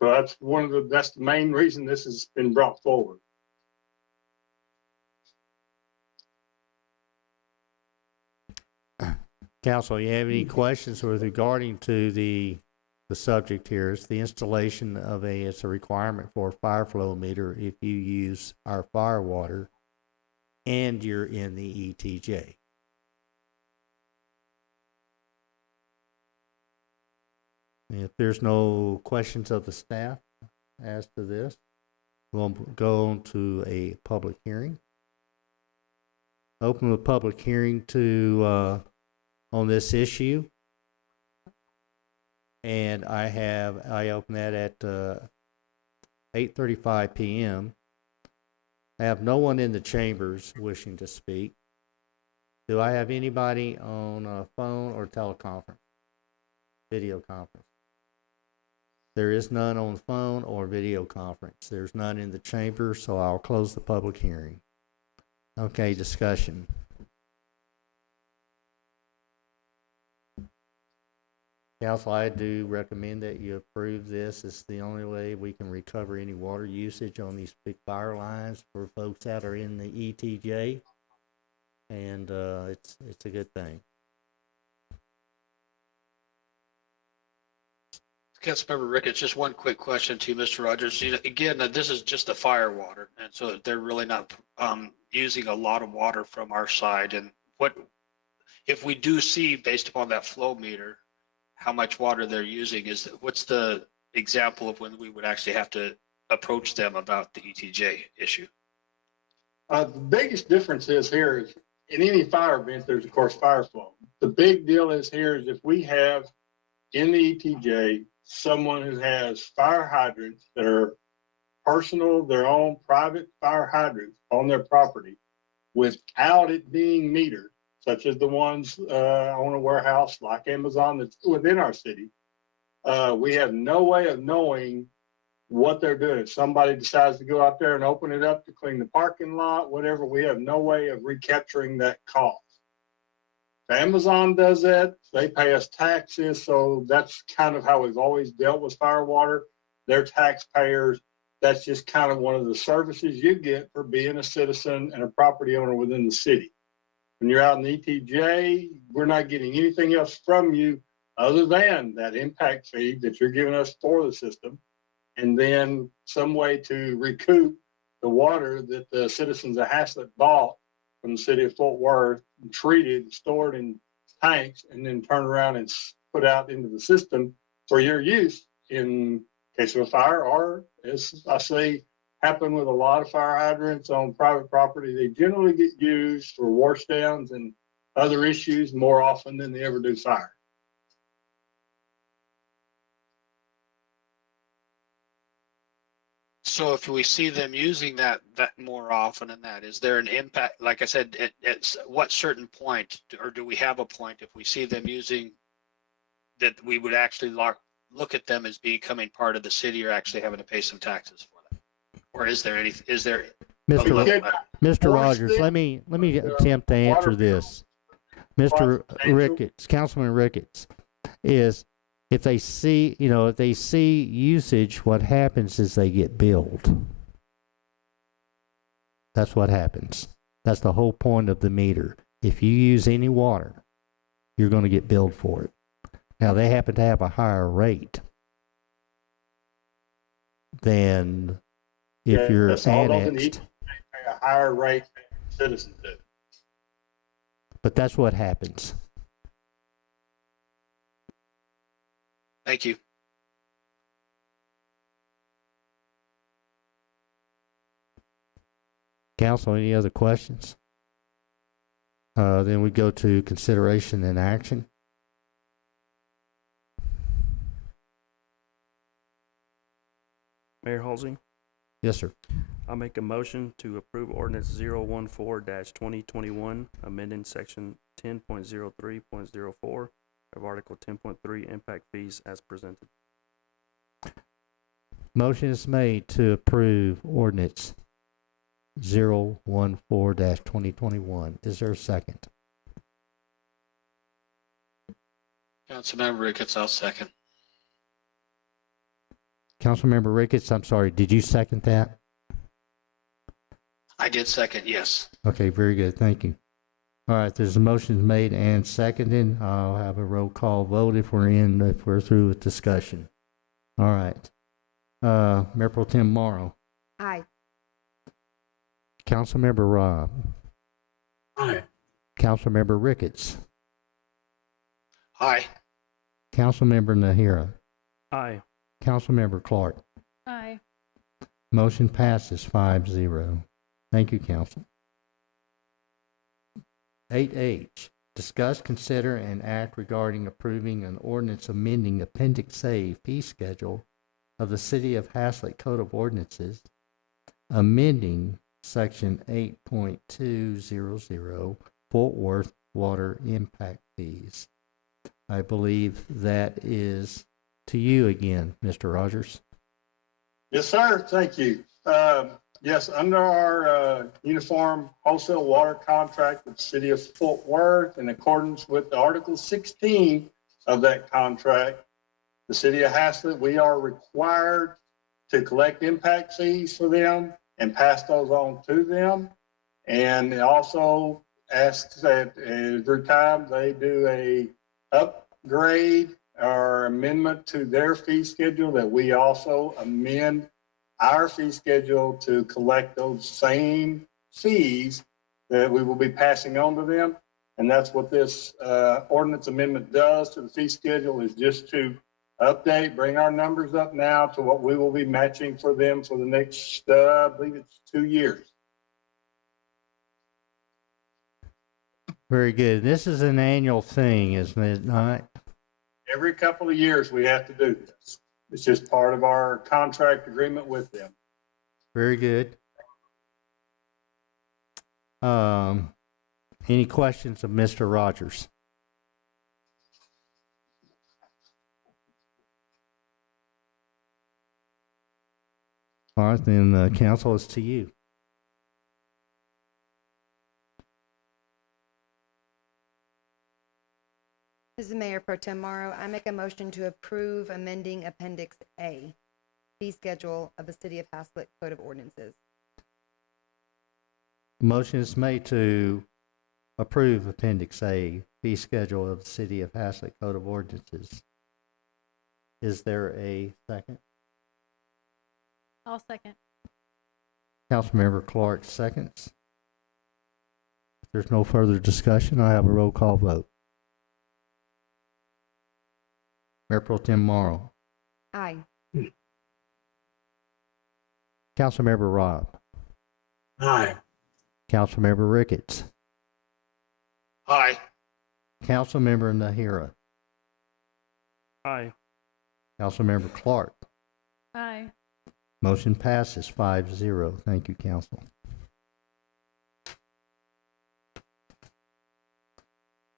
So that's the main reason this has been brought forward. Council, you have any questions with regarding to the subject here? It's the installation of it's a requirement for a fire flow meter if you use our fire water and you're in the ETJ. If there's no questions of the staff as to this, we'll go on to a public hearing. Open the public hearing to on this issue, and I open that at 8:35 p.m. I have no one in the chambers wishing to speak. Do I have anybody on phone or teleconference? Video conference? There is none on phone or video conference. There's none in the chamber, so I'll close the public hearing. Okay, discussion. Council, I do recommend that you approve this. It's the only way we can recover any water usage on these big fire lines for folks that are in the ETJ. And it's a good thing. Councilmember Ricketts, just one quick question to you, Mr. Rogers. You know, again, this is just the fire water, and so they're really not using a lot of water from our side. And what if we do see, based upon that flow meter, how much water they're using? What's the example of when we would actually have to approach them about the ETJ issue? The biggest difference is here is in any fire event, there's of course fire flow. The big deal is here is if we have in the ETJ someone who has fire hydrants that are personal, their own private fire hydrants on their property without it being metered, such as the ones on a warehouse like Amazon that's within our city, we have no way of knowing what they're doing. If somebody decides to go out there and open it up to clean the parking lot, whatever, we have no way of recapturing that cost. Amazon does that. They pay us taxes, so that's kind of how we've always dealt with fire water. They're taxpayers. That's just kind of one of the services you get for being a citizen and a property owner within the city. When you're out in the ETJ, we're not getting anything else from you other than that impact fee that you're giving us for the system, and then some way to recoup the water that the citizens of Haslet bought from the city of Fort Worth, and treated, stored in tanks, and then turned around and put out into the system for your use in case of a fire, or as I say, happen with a lot of fire hydrants on private property. They generally get used for washdowns and other issues more often than they ever do fire. So if we see them using that more often than that, is there an impact? Like I said, at what certain point, or do we have a point if we see them using that we would actually look at them as becoming part of the city or actually having to pay some taxes for them? Or is there any? Is there? Mr. Rogers, let me attempt to answer this. Mr. Ricketts, Councilman Ricketts, is if they see usage, what happens is they get billed. That's what happens. That's the whole point of the meter. If you use any water, you're going to get billed for it. Now, they happen to have a higher rate than if you're annexed. A higher rate than citizens do. But that's what happens. Thank you. Council, any other questions? Then we go to consideration and action. Mayor Halsey? Yes, sir. I'll make a motion to approve ordinance 014-2021, amending section 10.03.04 of Article 10.3 impact fees as presented. Motion is made to approve ordinance 014-2021. Is there a second? Councilmember Ricketts, I'll second. Councilmember Ricketts, I'm sorry, did you second that? I did second, yes. Okay, very good. Thank you. All right, there's a motion made and seconded. I'll have a roll call vote if we're through with discussion. All right. Mayor Pro Tem Morrow. Aye. Councilmember Robb. Aye. Councilmember Ricketts. Aye. Councilmember Nahira. Aye. Councilmember Clark. Aye. Motion passes 5-0. Thank you, Council. 8H, discuss, consider, and act regarding approving an ordinance amending Appendix A fee schedule of the City of Haslet Code of Ordinances, amending Section 8.200 Fort Worth water impact fees. I believe that is to you again, Mr. Rogers. Yes, sir. Thank you. Yes, under our uniform wholesale water contract with the city of Fort Worth, in accordance with Article 16 of that contract, the city of Haslet, we are required to collect impact fees for them and pass those on to them. And it also asks that every time they do a upgrade or amendment to their fee schedule, that we also amend our fee schedule to collect those same fees that we will be passing on to them. And that's what this ordinance amendment does to the fee schedule, is just to update, bring our numbers up now to what we will be matching for them for the next, I believe it's 2 years. Very good. This is an annual thing, isn't it not? Every couple of years we have to do this. It's just part of our contract agreement with them. Very good. Any questions of Mr. Rogers? All right, then council is to you. This is Mayor Pro Tem Morrow. I make a motion to approve amending Appendix A, fee schedule of the City of Haslet Code of Ordinances. Motion is made to approve Appendix A, fee schedule of the City of Haslet Code of Ordinances. Is there a second? I'll second. Councilmember Clark seconds. If there's no further discussion, I have a roll call vote. Mayor Pro Tem Morrow. Aye. Councilmember Robb. Aye. Councilmember Ricketts. Aye. Councilmember Nahira. Aye. Councilmember Clark. Aye. Motion passes 5-0. Thank you, council.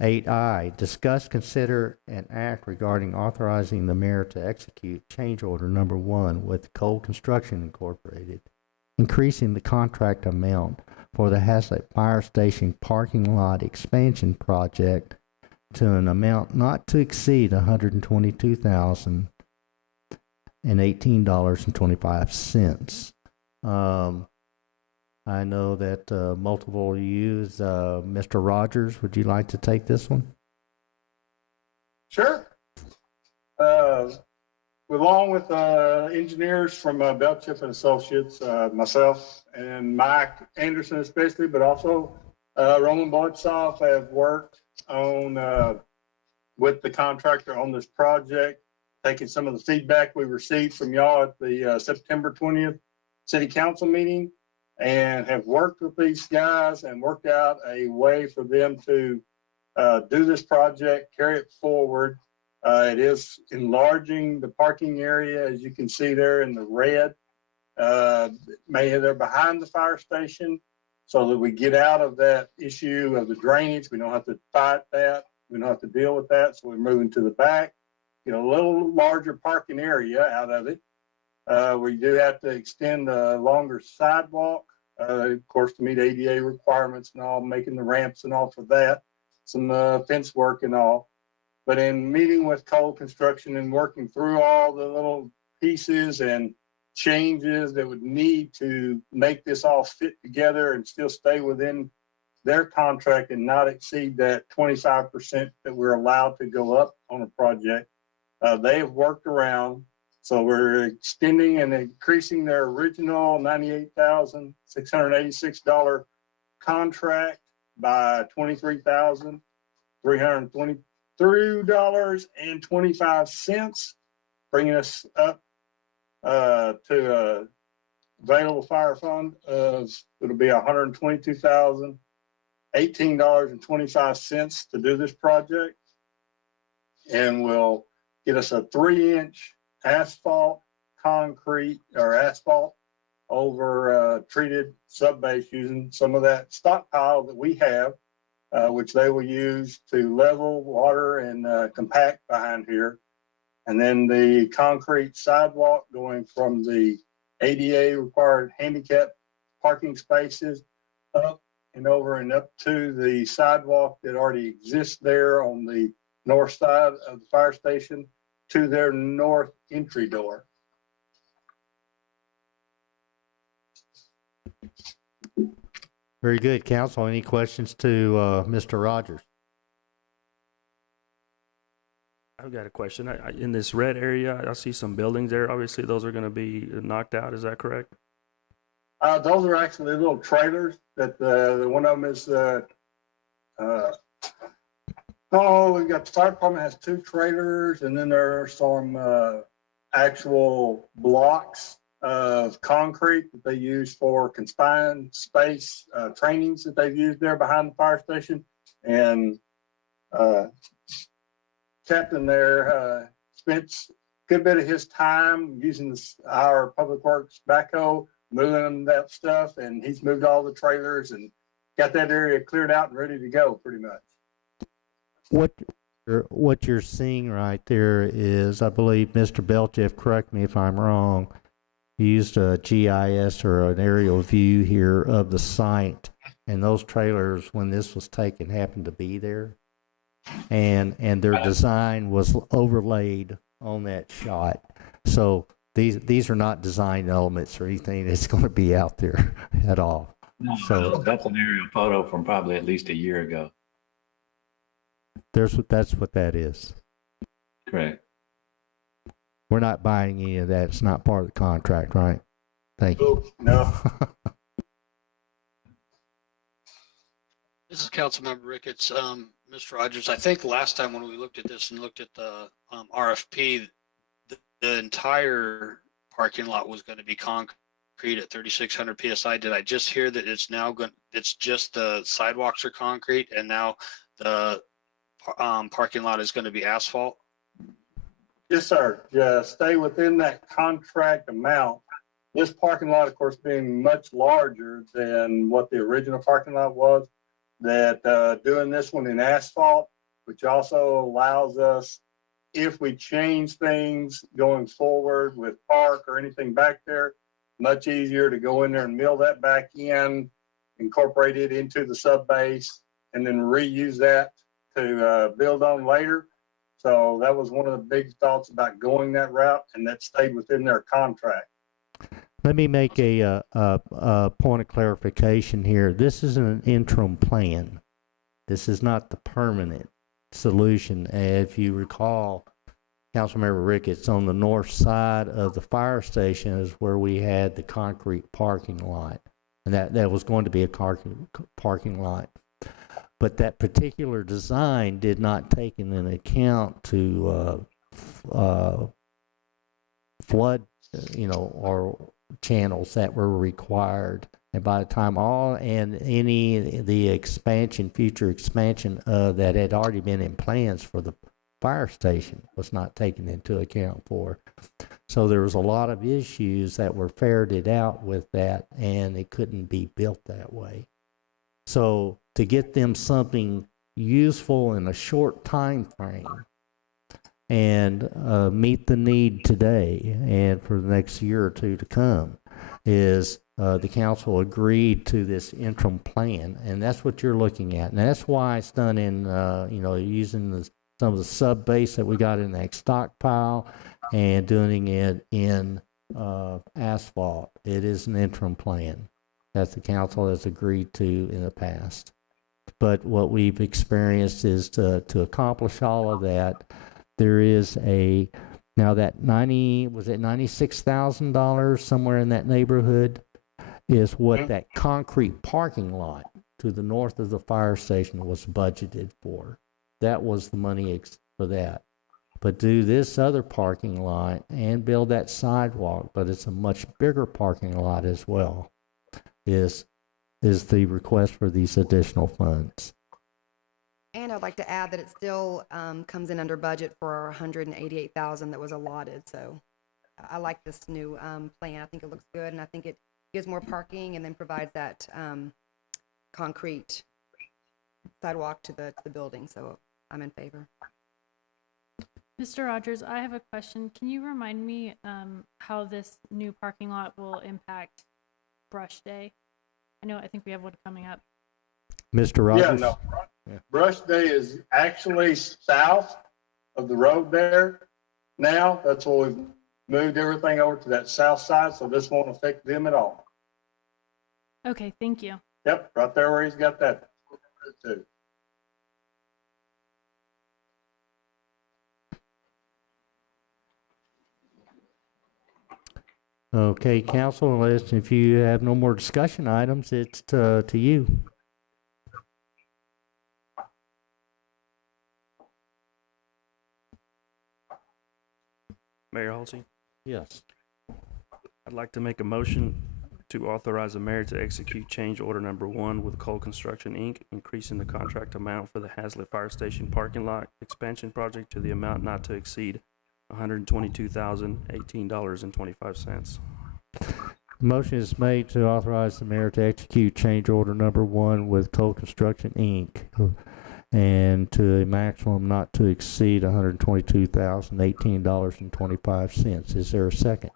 8I, discuss, consider, and act regarding authorizing the mayor to execute change order number 1 with Cole Construction Incorporated, increasing the contract amount for the Haslet Fire Station parking lot expansion project to an amount not to exceed $122,018.25. I know that multiple of you, Mr. Rogers, would you like to take this one? Sure. Along with engineers from Belchip and Associates, myself and Mike Anderson especially, but also Roman Bodsoff have worked on with the contractor on this project, taking some of the feedback we received from y'all at the September 20th City Council meeting, and have worked with these guys and worked out a way for them to do this project, carry it forward. It is enlarging the parking area, as you can see there in the red. They're behind the fire station, so that we get out of that issue of the drainage. We don't have to fight that. We don't have to deal with that. So we're moving to the back, get a little larger parking area out of it. We do have to extend a longer sidewalk, of course, to meet ADA requirements and all, making the ramps and all for that, some fence work and all. But in meeting with Cole Construction and working through all the little pieces and changes that would need to make this all fit together and still stay within their contract and not exceed that 25% that we're allowed to go up on a project, they have worked around. So we're extending and increasing their original $98,686 contract by $23,323.25, bringing us up to available fire fund of, it'll be $122,018.25 to do this project, and will get us a 3-inch asphalt concrete or asphalt over treated subbase using some of that stockpile that we have which they will use to level water and compact behind here. And then the concrete sidewalk going from the ADA required handicap parking spaces up and over and up to the sidewalk that already exists there on the north side of the fire station to their north entry door. Very good, council. Any questions to Mr. Rogers? I've got a question. In this red area, I see some buildings there. Obviously, those are going to be knocked out. Is that correct? Those are actually little trailers that the one of them is we've got the fire department has 2 trailers, and then there are some actual blocks of concrete that they use for confined space trainings that they've used there behind the fire station. And Captain there spent a good bit of his time using our public works backhoe, moving that stuff, and he's moved all the trailers and got that area cleared out and ready to go pretty much. What you're seeing right there is, I believe, Mr. Belchev, correct me if I'm wrong, used a GIS or an aerial view here of the site, and those trailers, when this was taken, happened to be there, and their design was overlaid on that shot. So these are not design elements or anything that's going to be out there at all. No, so that's an aerial photo from probably at least a year ago. that's what that is. Correct. We're not buying any of that. It's not part of the contract, right? Thank you. No. This is Councilmember Ricketts. Mr. Rogers, I think last time when we looked at this and looked at the RFP, the entire parking lot was going to be concrete at 3,600 PSI. Did I just hear that it's now it's just the sidewalks are concrete and now the parking lot is going to be asphalt? Yes, sir. Yeah, stay within that contract amount. This parking lot, of course, being much larger than what the original parking lot was, that doing this one in asphalt, which also allows us, if we change things going forward with park or anything back there, much easier to go in there and mill that back in, incorporate it into the sub base, and then reuse that to build on later. So that was one of the big thoughts about going that route, and that stayed within their contract. Let me make a point of clarification here. This is an interim plan. This is not the permanent solution. If you recall, Councilmember Ricketts, on the north side of the fire station is where we had the concrete parking lot, and that was going to be a parking lot. But that particular design did not take into account to flood, or channels that were required. And by the time the future expansion that had already been in plans for the fire station was not taken into account for. So there was a lot of issues that were ferreted out with that, and it couldn't be built that way. So to get them something useful in a short time frame and meet the need today and for the next year or two to come is the council agreed to this interim plan, and that's what you're looking at. And that's why it's done in, using some of the sub base that we got in that stockpile and doing it in asphalt. It is an interim plan that the council has agreed to in the past. But what we've experienced is to accomplish all of that, there is now that $96,000, somewhere in that neighborhood, is what that concrete parking lot to the north of the fire station was budgeted for. That was the money for that. But do this other parking lot and build that sidewalk, but it's a much bigger parking lot as well, is the request for these additional funds. And I'd like to add that it still comes in under budget for our $188,000 that was allotted. So I like this new plan. I think it looks good, and I think it gives more parking and then provides that concrete sidewalk to the building, so I'm in favor. Mr. Rogers, I have a question. Can you remind me how this new parking lot will impact Brush Day? I think we have one coming up. Mr. Yeah, Rogers? no, Yeah. Brush Day is actually south of the road there now. That's where we've moved everything over to that south side, so this won't affect them at all. Okay, thank you. Yep, right there where he's got that too. Okay, council, unless if you have no more discussion items, it's to you. Mayor Halsey, Yes. I'd like to make a motion to authorize the mayor to execute change order number 1 with Cole Construction, Inc., increasing the contract amount for the Haslet Fire Station parking lot expansion project to the amount not to exceed $122,018.25. Motion is made to authorize the mayor to execute change order number 1 with Cole Construction, Inc., and to a maximum not to exceed $122,018.25. Is there a second?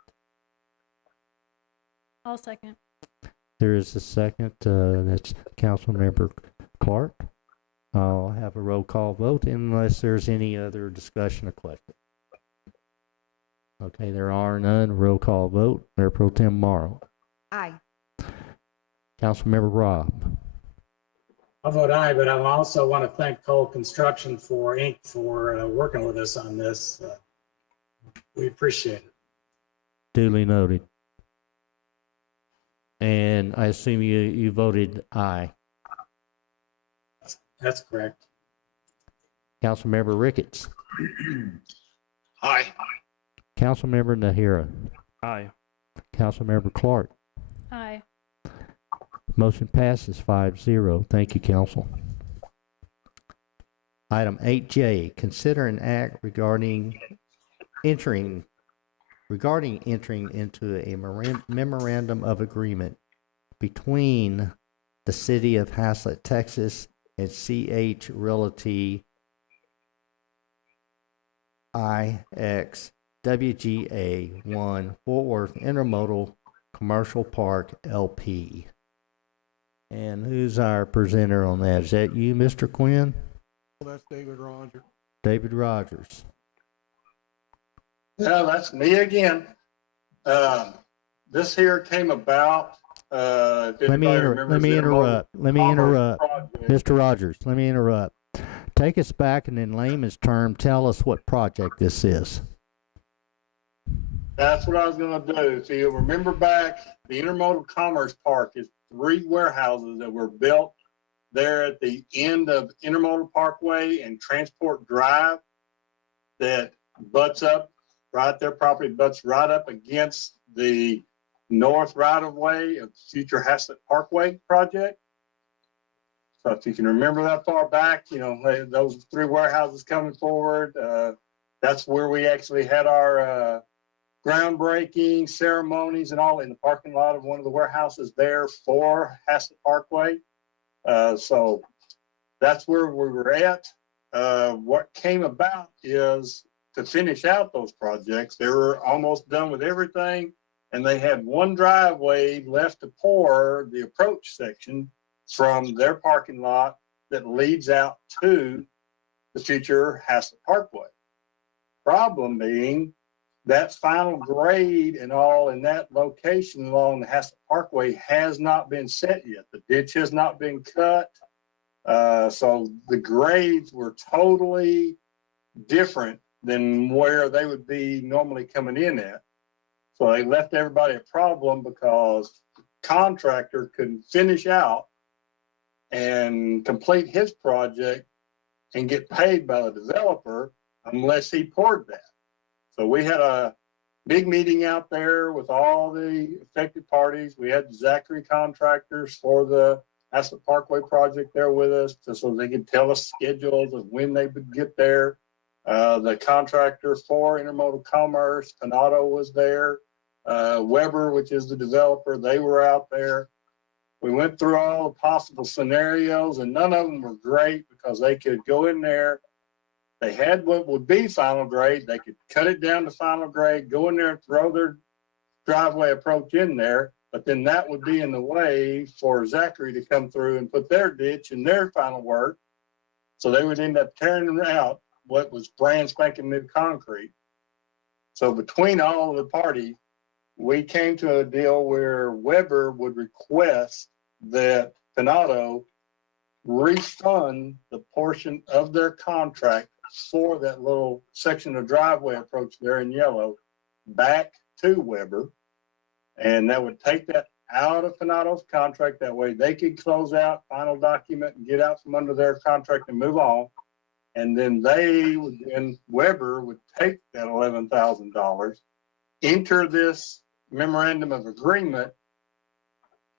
I'll second. There is a second. That's Councilmember Clark. I'll have a roll call vote unless there's any other discussion or question. Okay, there are none. Roll call vote. Mayor Pro Tem Morrow. Aye. Councilmember Robb. I'll vote aye, but I also want to thank Cole Construction Inc. for working with us on this. We appreciate it. Duly noted. And I assume you voted aye. That's correct. Councilmember Ricketts. Aye. Councilmember Nahira. Aye. Councilmember Clark. Aye. Motion passes 5-0. Thank you, council. Item 8J, consider an act regarding entering into a memorandum of agreement between the city of Haslet, Texas, and CH Realty IX WGA 1 Fort Worth Intermodal Commercial Park LP. And who's our presenter on that? Is that you, Mr. Quinn? Well, that's David Rogers. David Rogers. Yeah, that's me again. This here came about. Let me interrupt. Mr. Rogers, let me interrupt. Take us back and in layman's term, tell us what project this is. That's what I was going to do. If you remember back, the Intermodal Commerce Park is 3 warehouses that were built there at the end of Intermodal Parkway and Transport Drive that butts up right there, property butts right up against the north right-of-way of future Haslet Parkway project. So if you can remember that far back, those 3 warehouses coming forward, that's where we actually had our groundbreaking ceremonies and all in the parking lot of one of the warehouses there for Haslet Parkway. So that's where we were at. What came about is to finish out those projects. They were almost done with everything, and they had one driveway left to pour the approach section from their parking lot that leads out to the future Haslet Parkway. Problem being, that final grade and all in that location along the Haslet Parkway has not been set yet. The ditch has not been cut. So the grades were totally different than where they would be normally coming in at. So they left everybody a problem because the contractor couldn't finish out and complete his project and get paid by the developer unless he poured that. So we had a big meeting out there with all the affected parties. We had Zachary contractors for the Haslet Parkway project there with us so they could tell us schedules of when they would get there. The contractor for Intermodal Commerce, Panado, was there. Weber, which is the developer, they were out there. We went through all the possible scenarios, and none of them were great because they could go in there. They had what would be final grade. They could cut it down to final grade, go in there and throw their driveway approach in there, but then that would be in the way for Zachary to come through and put their ditch and their final work. So they would end up tearing out what was brand spanking new concrete. So between all of the parties, we came to a deal where Weber would request that Finado refund the portion of their contract for that little section of driveway approach there in yellow back to Weber. And that would take that out of Finado's contract. That way they could close out, final document, and get out from under their contract and move on. And then Weber would take that $11,000, enter this memorandum of agreement,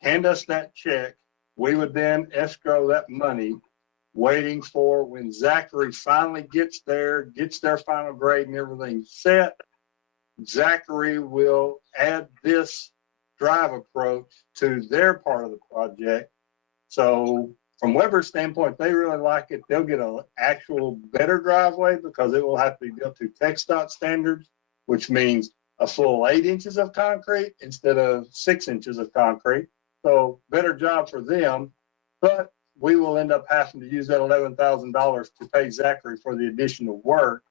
hand us that check. We would then escrow that money, waiting for when Zachary finally gets their final grade and everything set. Zachary will add this drive approach to their part of the project. So from Weber's standpoint, they really like it. They'll get an actual better driveway because it will have to be built to TxDOT standards, which means a full 8 inches of concrete instead of 6 inches of concrete. So better job for them, but we will end up having to use that $11,000 to pay Zachary for the additional work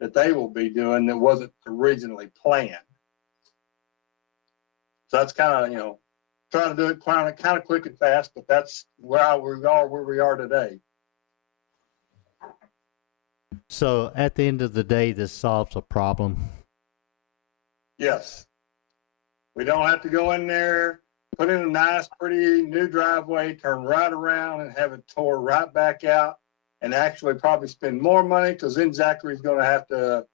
that they will be doing that wasn't originally planned. So that's kind of, trying to do it kind of quick and fast, but that's where we are today. So at the end of the day, this solves a problem. Yes. We don't have to go in there, put in a nice, pretty new driveway, turn right around and have it tore right back out, and actually probably spend more money because then Zachary's going to have to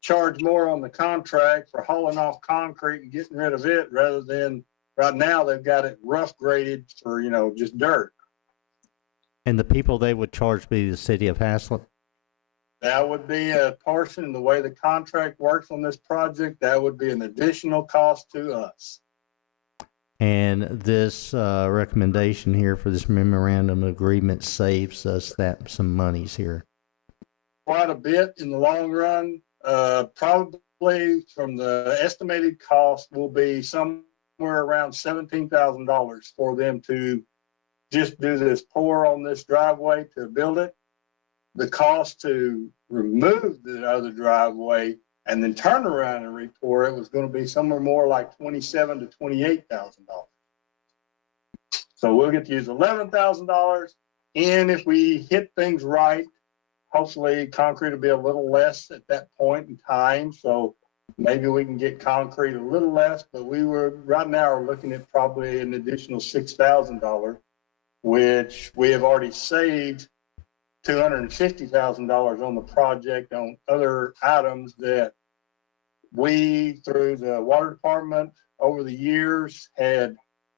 charge more on the contract for hauling off concrete and getting rid of it rather than right now they've got it rough graded for, just dirt. And the people they would charge be the city of Haslet? That would be a portion, the way the contract works on this project, that would be an additional cost to us. And this recommendation here for this memorandum agreement saves us some monies here. Quite a bit in the long run. Probably from the estimated cost will be somewhere around $17,000 for them to just do this pour on this driveway to build it. The cost to remove the other driveway and then turn around and re-pour it was going to be somewhere more like $27,000 to $28,000. So we'll get to use $11,000. And if we hit things right, hopefully concrete will be a little less at that point in time. So maybe we can get concrete a little less, but right now are looking at probably an additional $6,000, which we have already saved $250,000 on the project on other items that we, through the water department over the years, had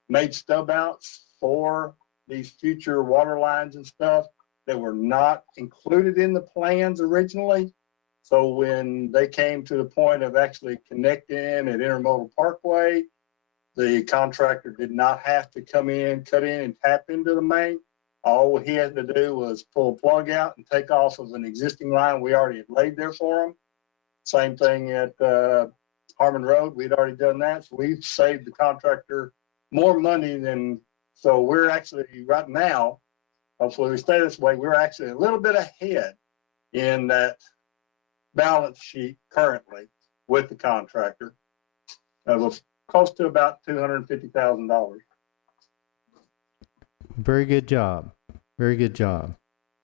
made stub outs for these future water lines and stuff that were not included in the plans originally. So when they came to the point of actually connecting at Intermodal Parkway, the contractor did not have to come in, cut in, and tap into the main. All he had to do was pull a plug out and take off of an existing line we already had laid there for him. Same thing at Harmon Road. We'd already done that. So we've saved the contractor more money than, so we're actually right now, hopefully we stay this way, we're actually a little bit ahead in that balance sheet currently with the contractor of close to about $250,000. Very good job. Very good job.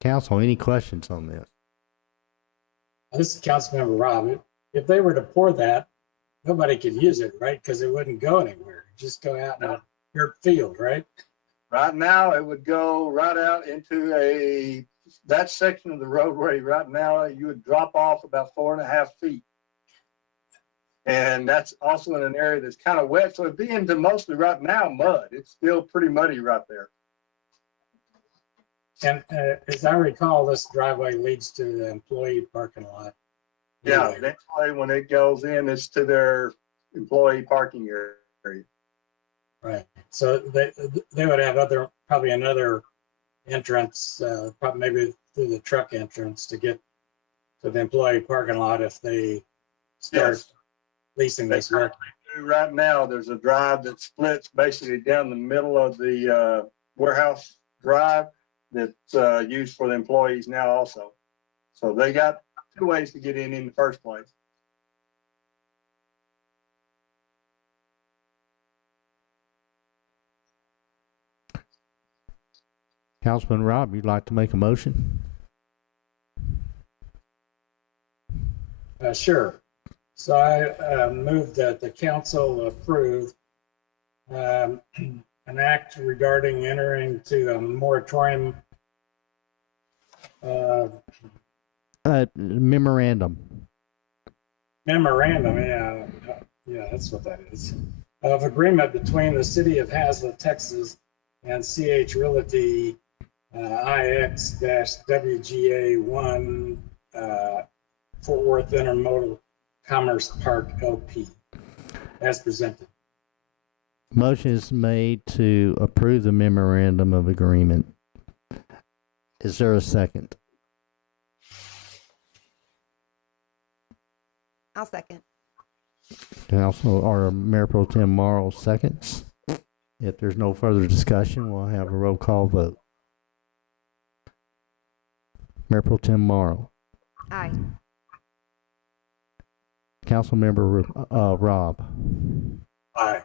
Council, any questions on this? This is Councilmember Rob. If they were to pour that, nobody could use it, right? Because it wouldn't go anywhere. Just go out in a dirt field, right? Right now, it would go right out into that section of the roadway. Right now, you would drop off about 4.5 feet. And that's also in an area that's kind of wet. So it'd be into mostly right now mud. It's still pretty muddy right there. And as I recall, this driveway leads to the employee parking lot. Yeah, eventually when it goes in, it's to their employee parking area. Right. So they would have probably another entrance, probably maybe through the truck entrance to get to the employee parking lot if they start leasing this work. Right now, there's a drive that splits basically down the middle of the warehouse drive that's used for the employees now also. So they got two ways to get in the first place. Councilman Rob, you'd like to make a motion? Sure. So I move that the council approve an act regarding entering to a moratorium Memorandum. Yeah, that's what that is. Of agreement between the city of Haslet, Texas and CH Realty IX-WGA1 Fort Worth Intermodal Commerce Park LP as presented. Motion is made to approve the memorandum of agreement. Is there a second? I'll second. Council or Mayor Pro Tem Morrow seconds. If there's no further discussion, we'll have a roll call vote. Mayor Pro Tem Morrow. Aye. Councilmember Robb. Aye.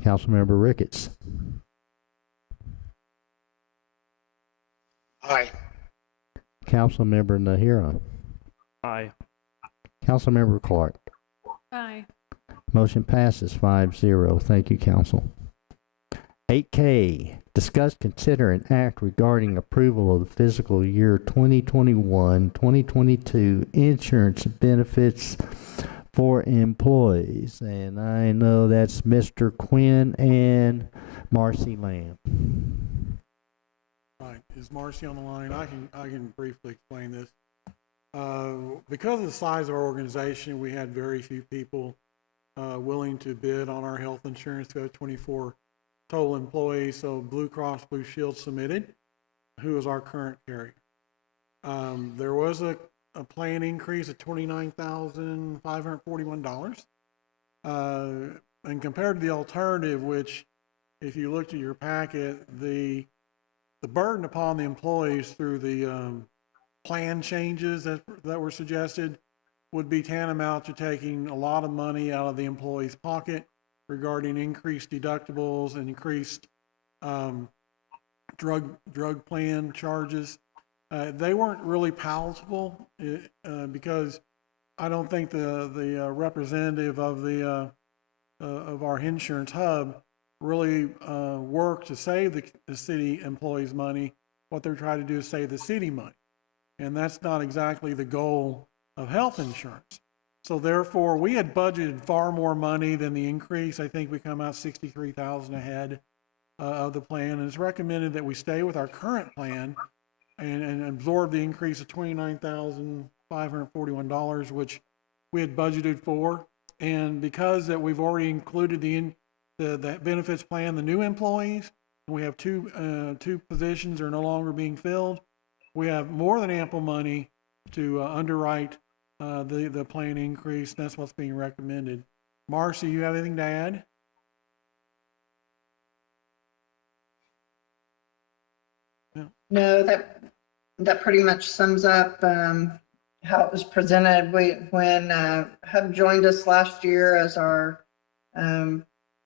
Councilmember Ricketts. Aye. Councilmember Nahiran. Aye. Councilmember Clark. Aye. Motion passes 5-0. Thank you, Council. 8K, discuss, consider, and act regarding approval of the fiscal year 2021-2022 insurance benefits for employees. And I know that's Mr. Quinn and Marcy Lamb. Right. Is Marcy on the line? I can briefly explain this. Because of the size of our organization, we had very few people willing to bid on our health insurance. We have 24 total employees. So Blue Cross Blue Shield submitted, who is our current carrier. There was a plan increase of $29,541. And compared to the alternative, which if you looked at your packet, the burden upon the employees through the plan changes that were suggested would be tantamount to taking a lot of money out of the employee's pocket regarding increased deductibles and increased drug plan charges. They weren't really palatable because I don't think the representative of of our insurance hub really worked to save the city employees money. What they're trying to do is save the city money. And that's not exactly the goal of health insurance. So therefore, we had budgeted far more money than the increase. I think we come out $63,000 ahead of the plan. And it's recommended that we stay with our current plan and absorb the increase of $29,541, which we had budgeted for. And because that we've already included the benefits plan, the new employees, and we have two positions are no longer being filled, we have more than ample money to underwrite the plan increase. That's what's being recommended. Marcy, you have anything to add? No, that pretty much sums up how it was presented. When Hub joined us last year as our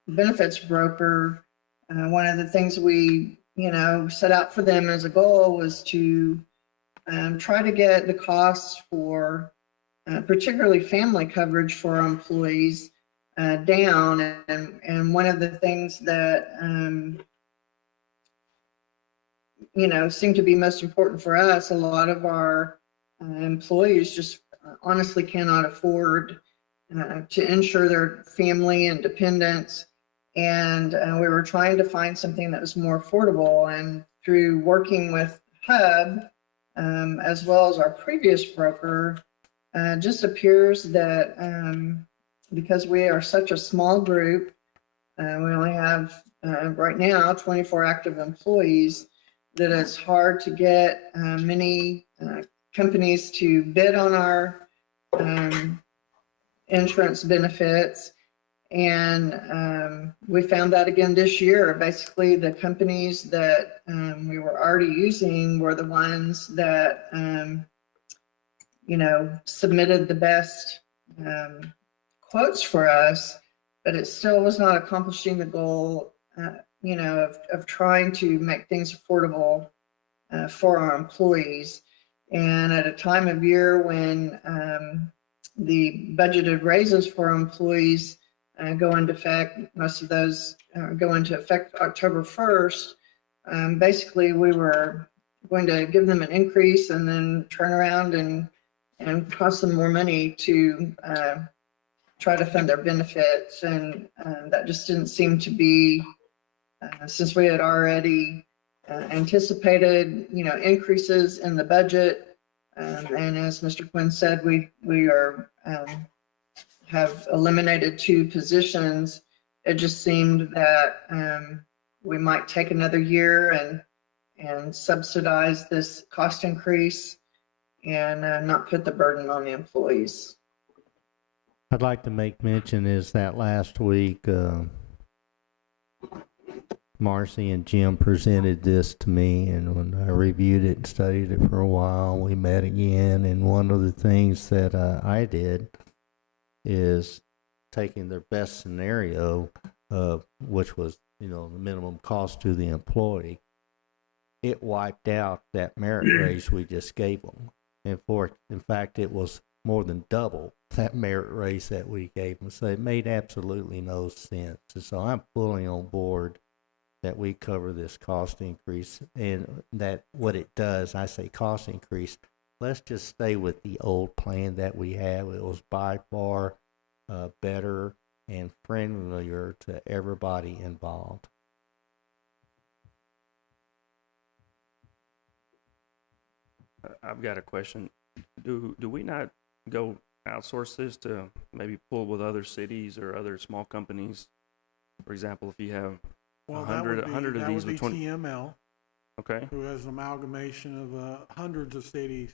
benefits broker, one of the things we set out for them as a goal was to try to get the costs for particularly family coverage for our employees down. And one of the things that seemed to be most important for us, a lot of our employees just honestly cannot afford to insure their family and dependents. And we were trying to find something that was more affordable. And through working with Hub, as well as our previous broker, just appears that because we are such a small group, we only have right now 24 active employees, that it's hard to get many companies to bid on our insurance benefits. And we found that again this year. Basically, the companies that we were already using were the ones that, submitted the best quotes for us, but it still was not accomplishing the goal, of trying to make things affordable for our employees. And at a time of year when the budgeted raises for employees go into effect, most of those go into effect October 1st, basically we were going to give them an increase and then turn around and cost them more money to try to fund their benefits. And that just didn't seem to be, since we had already anticipated, increases in the budget. And as Mr. Quinn said, we are have eliminated 2 positions. It just seemed that we might take another year and subsidize this cost increase and not put the burden on the employees. I'd like to make mention is that last week, Marcy and Jim presented this to me, and when I reviewed it and studied it for a while, we met again, and one of the things that I did is taking their best scenario, which was, the minimum cost to the employee. It wiped out that merit raise we just gave them. In fact, it was more than double that merit raise that we gave them. So it made absolutely no sense. And so I'm fully on board that we cover this cost increase, and that what it does, I say cost increase, let's just stay with the old plan that we have. It was by far better and friendlier to everybody involved. I've got a question. Do we not go outsource this to maybe pull with other cities or other small companies? For example, if you have 100 of these with 20. TML, okay, who has an amalgamation of hundreds of cities,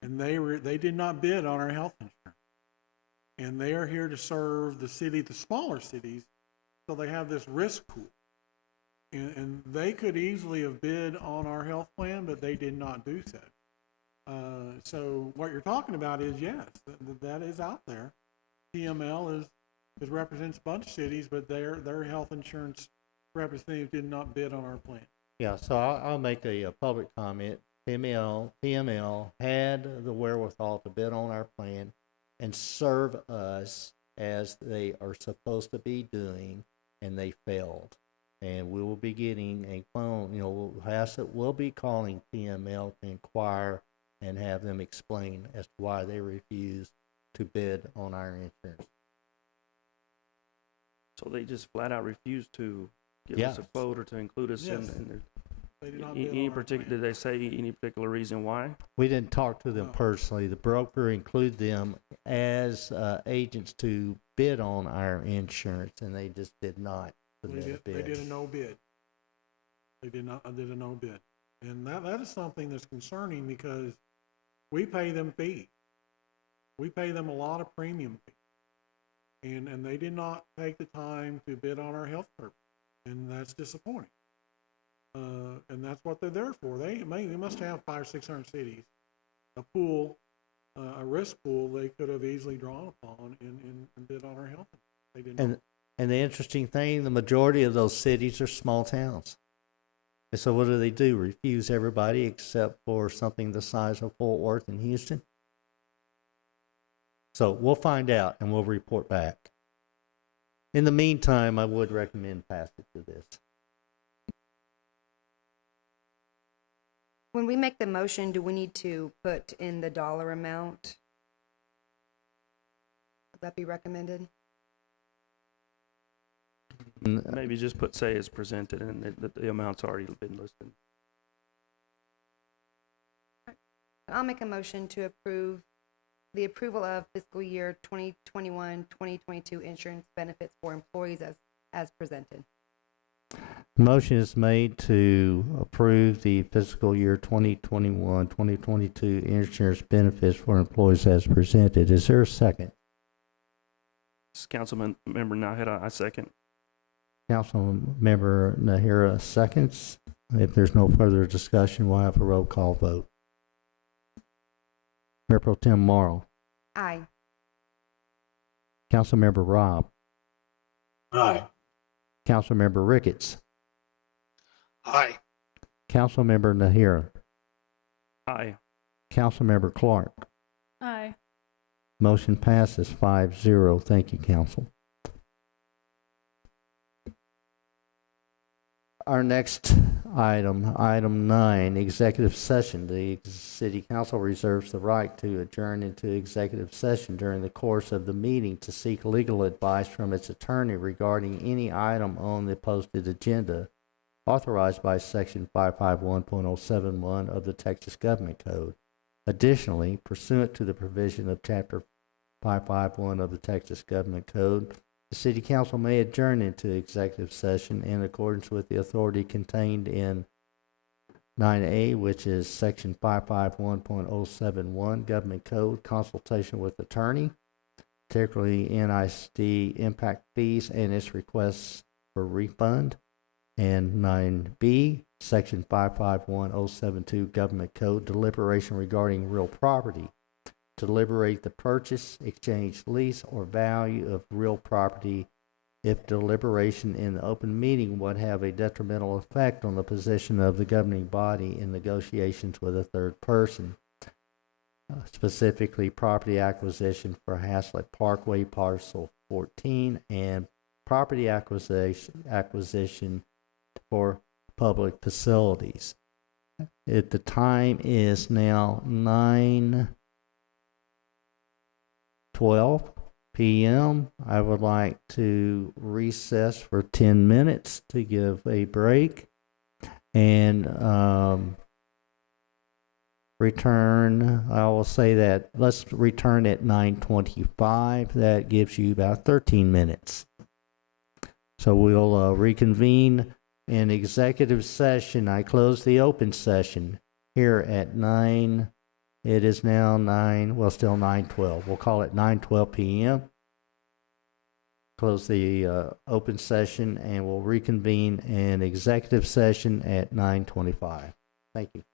and they did not bid on our health insurance, and they are here to serve the smaller cities, so they have this risk pool, and they could easily have bid on our health plan, but they did not do so. So what you're talking about is, yes, that is out there. TML represents a bunch of cities, but their health insurance representative did not bid on our plan. Yeah, so I'll make a public comment. TML had the wherewithal to bid on our plan and serve us as they are supposed to be doing, and they failed. And we will be getting a phone, Haslet will be calling TML to inquire and have them explain as to why they refuse to bid on our insurance. So they just flat out refuse to give us a quote or to include us in their. They did not any particular? Did they say any particular reason why? We didn't talk to them personally. The broker included them as agents to bid on our insurance, and they just did not submit a bid. They did a no bid. They did a no bid, and that is something that's concerning because we pay them fees. We pay them a lot of premium fees, and they did not take the time to bid on our health service, and that's disappointing. And that's what they're there for. They must have 500 or 600 cities, a pool, a risk pool they could have easily drawn upon and bid on our health. They didn't. And the interesting thing, the majority of those cities are small towns. And so what do? Refuse everybody except for something the size of Fort Worth and Houston? So we'll find out and we'll report back. In the meantime, I would recommend passage of this. When we make the motion, do we need to put in the dollar amount? Would that be recommended? Maybe just say as presented, and the amount's already been listed. I'll make a motion to approve the approval of fiscal year 2021-2022 insurance benefits for employees as as presented. Motion is made to approve the fiscal year 2021-2022 insurance benefits for employees as presented. Is there a second? This is Councilman Member Nahara, I second. Councilmember Nahara seconds. If there's no further discussion, we'll have a roll call vote. Mayor Pro Tem Morrow. Aye. Councilmember Robb. Aye. Councilmember Ricketts. Aye. Councilmember Nahara. Aye. Councilmember Clark. Aye. Motion passes 5-0. Thank you, Council. Our next item, item 9, executive session. The City Council reserves the right to adjourn into executive session during the course of the meeting to seek legal advice from its attorney regarding any item on the posted agenda authorized by Section 551.071 of the Texas Government Code. Additionally, pursuant to the provision of Chapter 551 of the Texas Government Code, the City Council may adjourn into executive session in accordance with the authority contained in 9A, which is Section 551.071 Government Code, consultation with attorney, particularly NISD impact fees and its requests for refund, and 9B, Section 551.072 Government Code, deliberation regarding real property, to deliberate the purchase, exchange, lease, or value of real property if deliberation in the open meeting would have a detrimental effect on the position of the governing body in negotiations with a third person. Specifically, property acquisition for Haslet Parkway Parcel 14 and property acquisition for public facilities. The time is now 9:12 p.m. I would like to recess for 10 minutes to give a break and return. I will say that let's return at 9:25. That gives you about 13 minutes. So we'll reconvene in executive session. I close the open session here at 9. It is now 9, well, still 9:12. We'll call it 9:12 p.m. Close the open session, and we'll reconvene in executive session at 9:25. Thank you.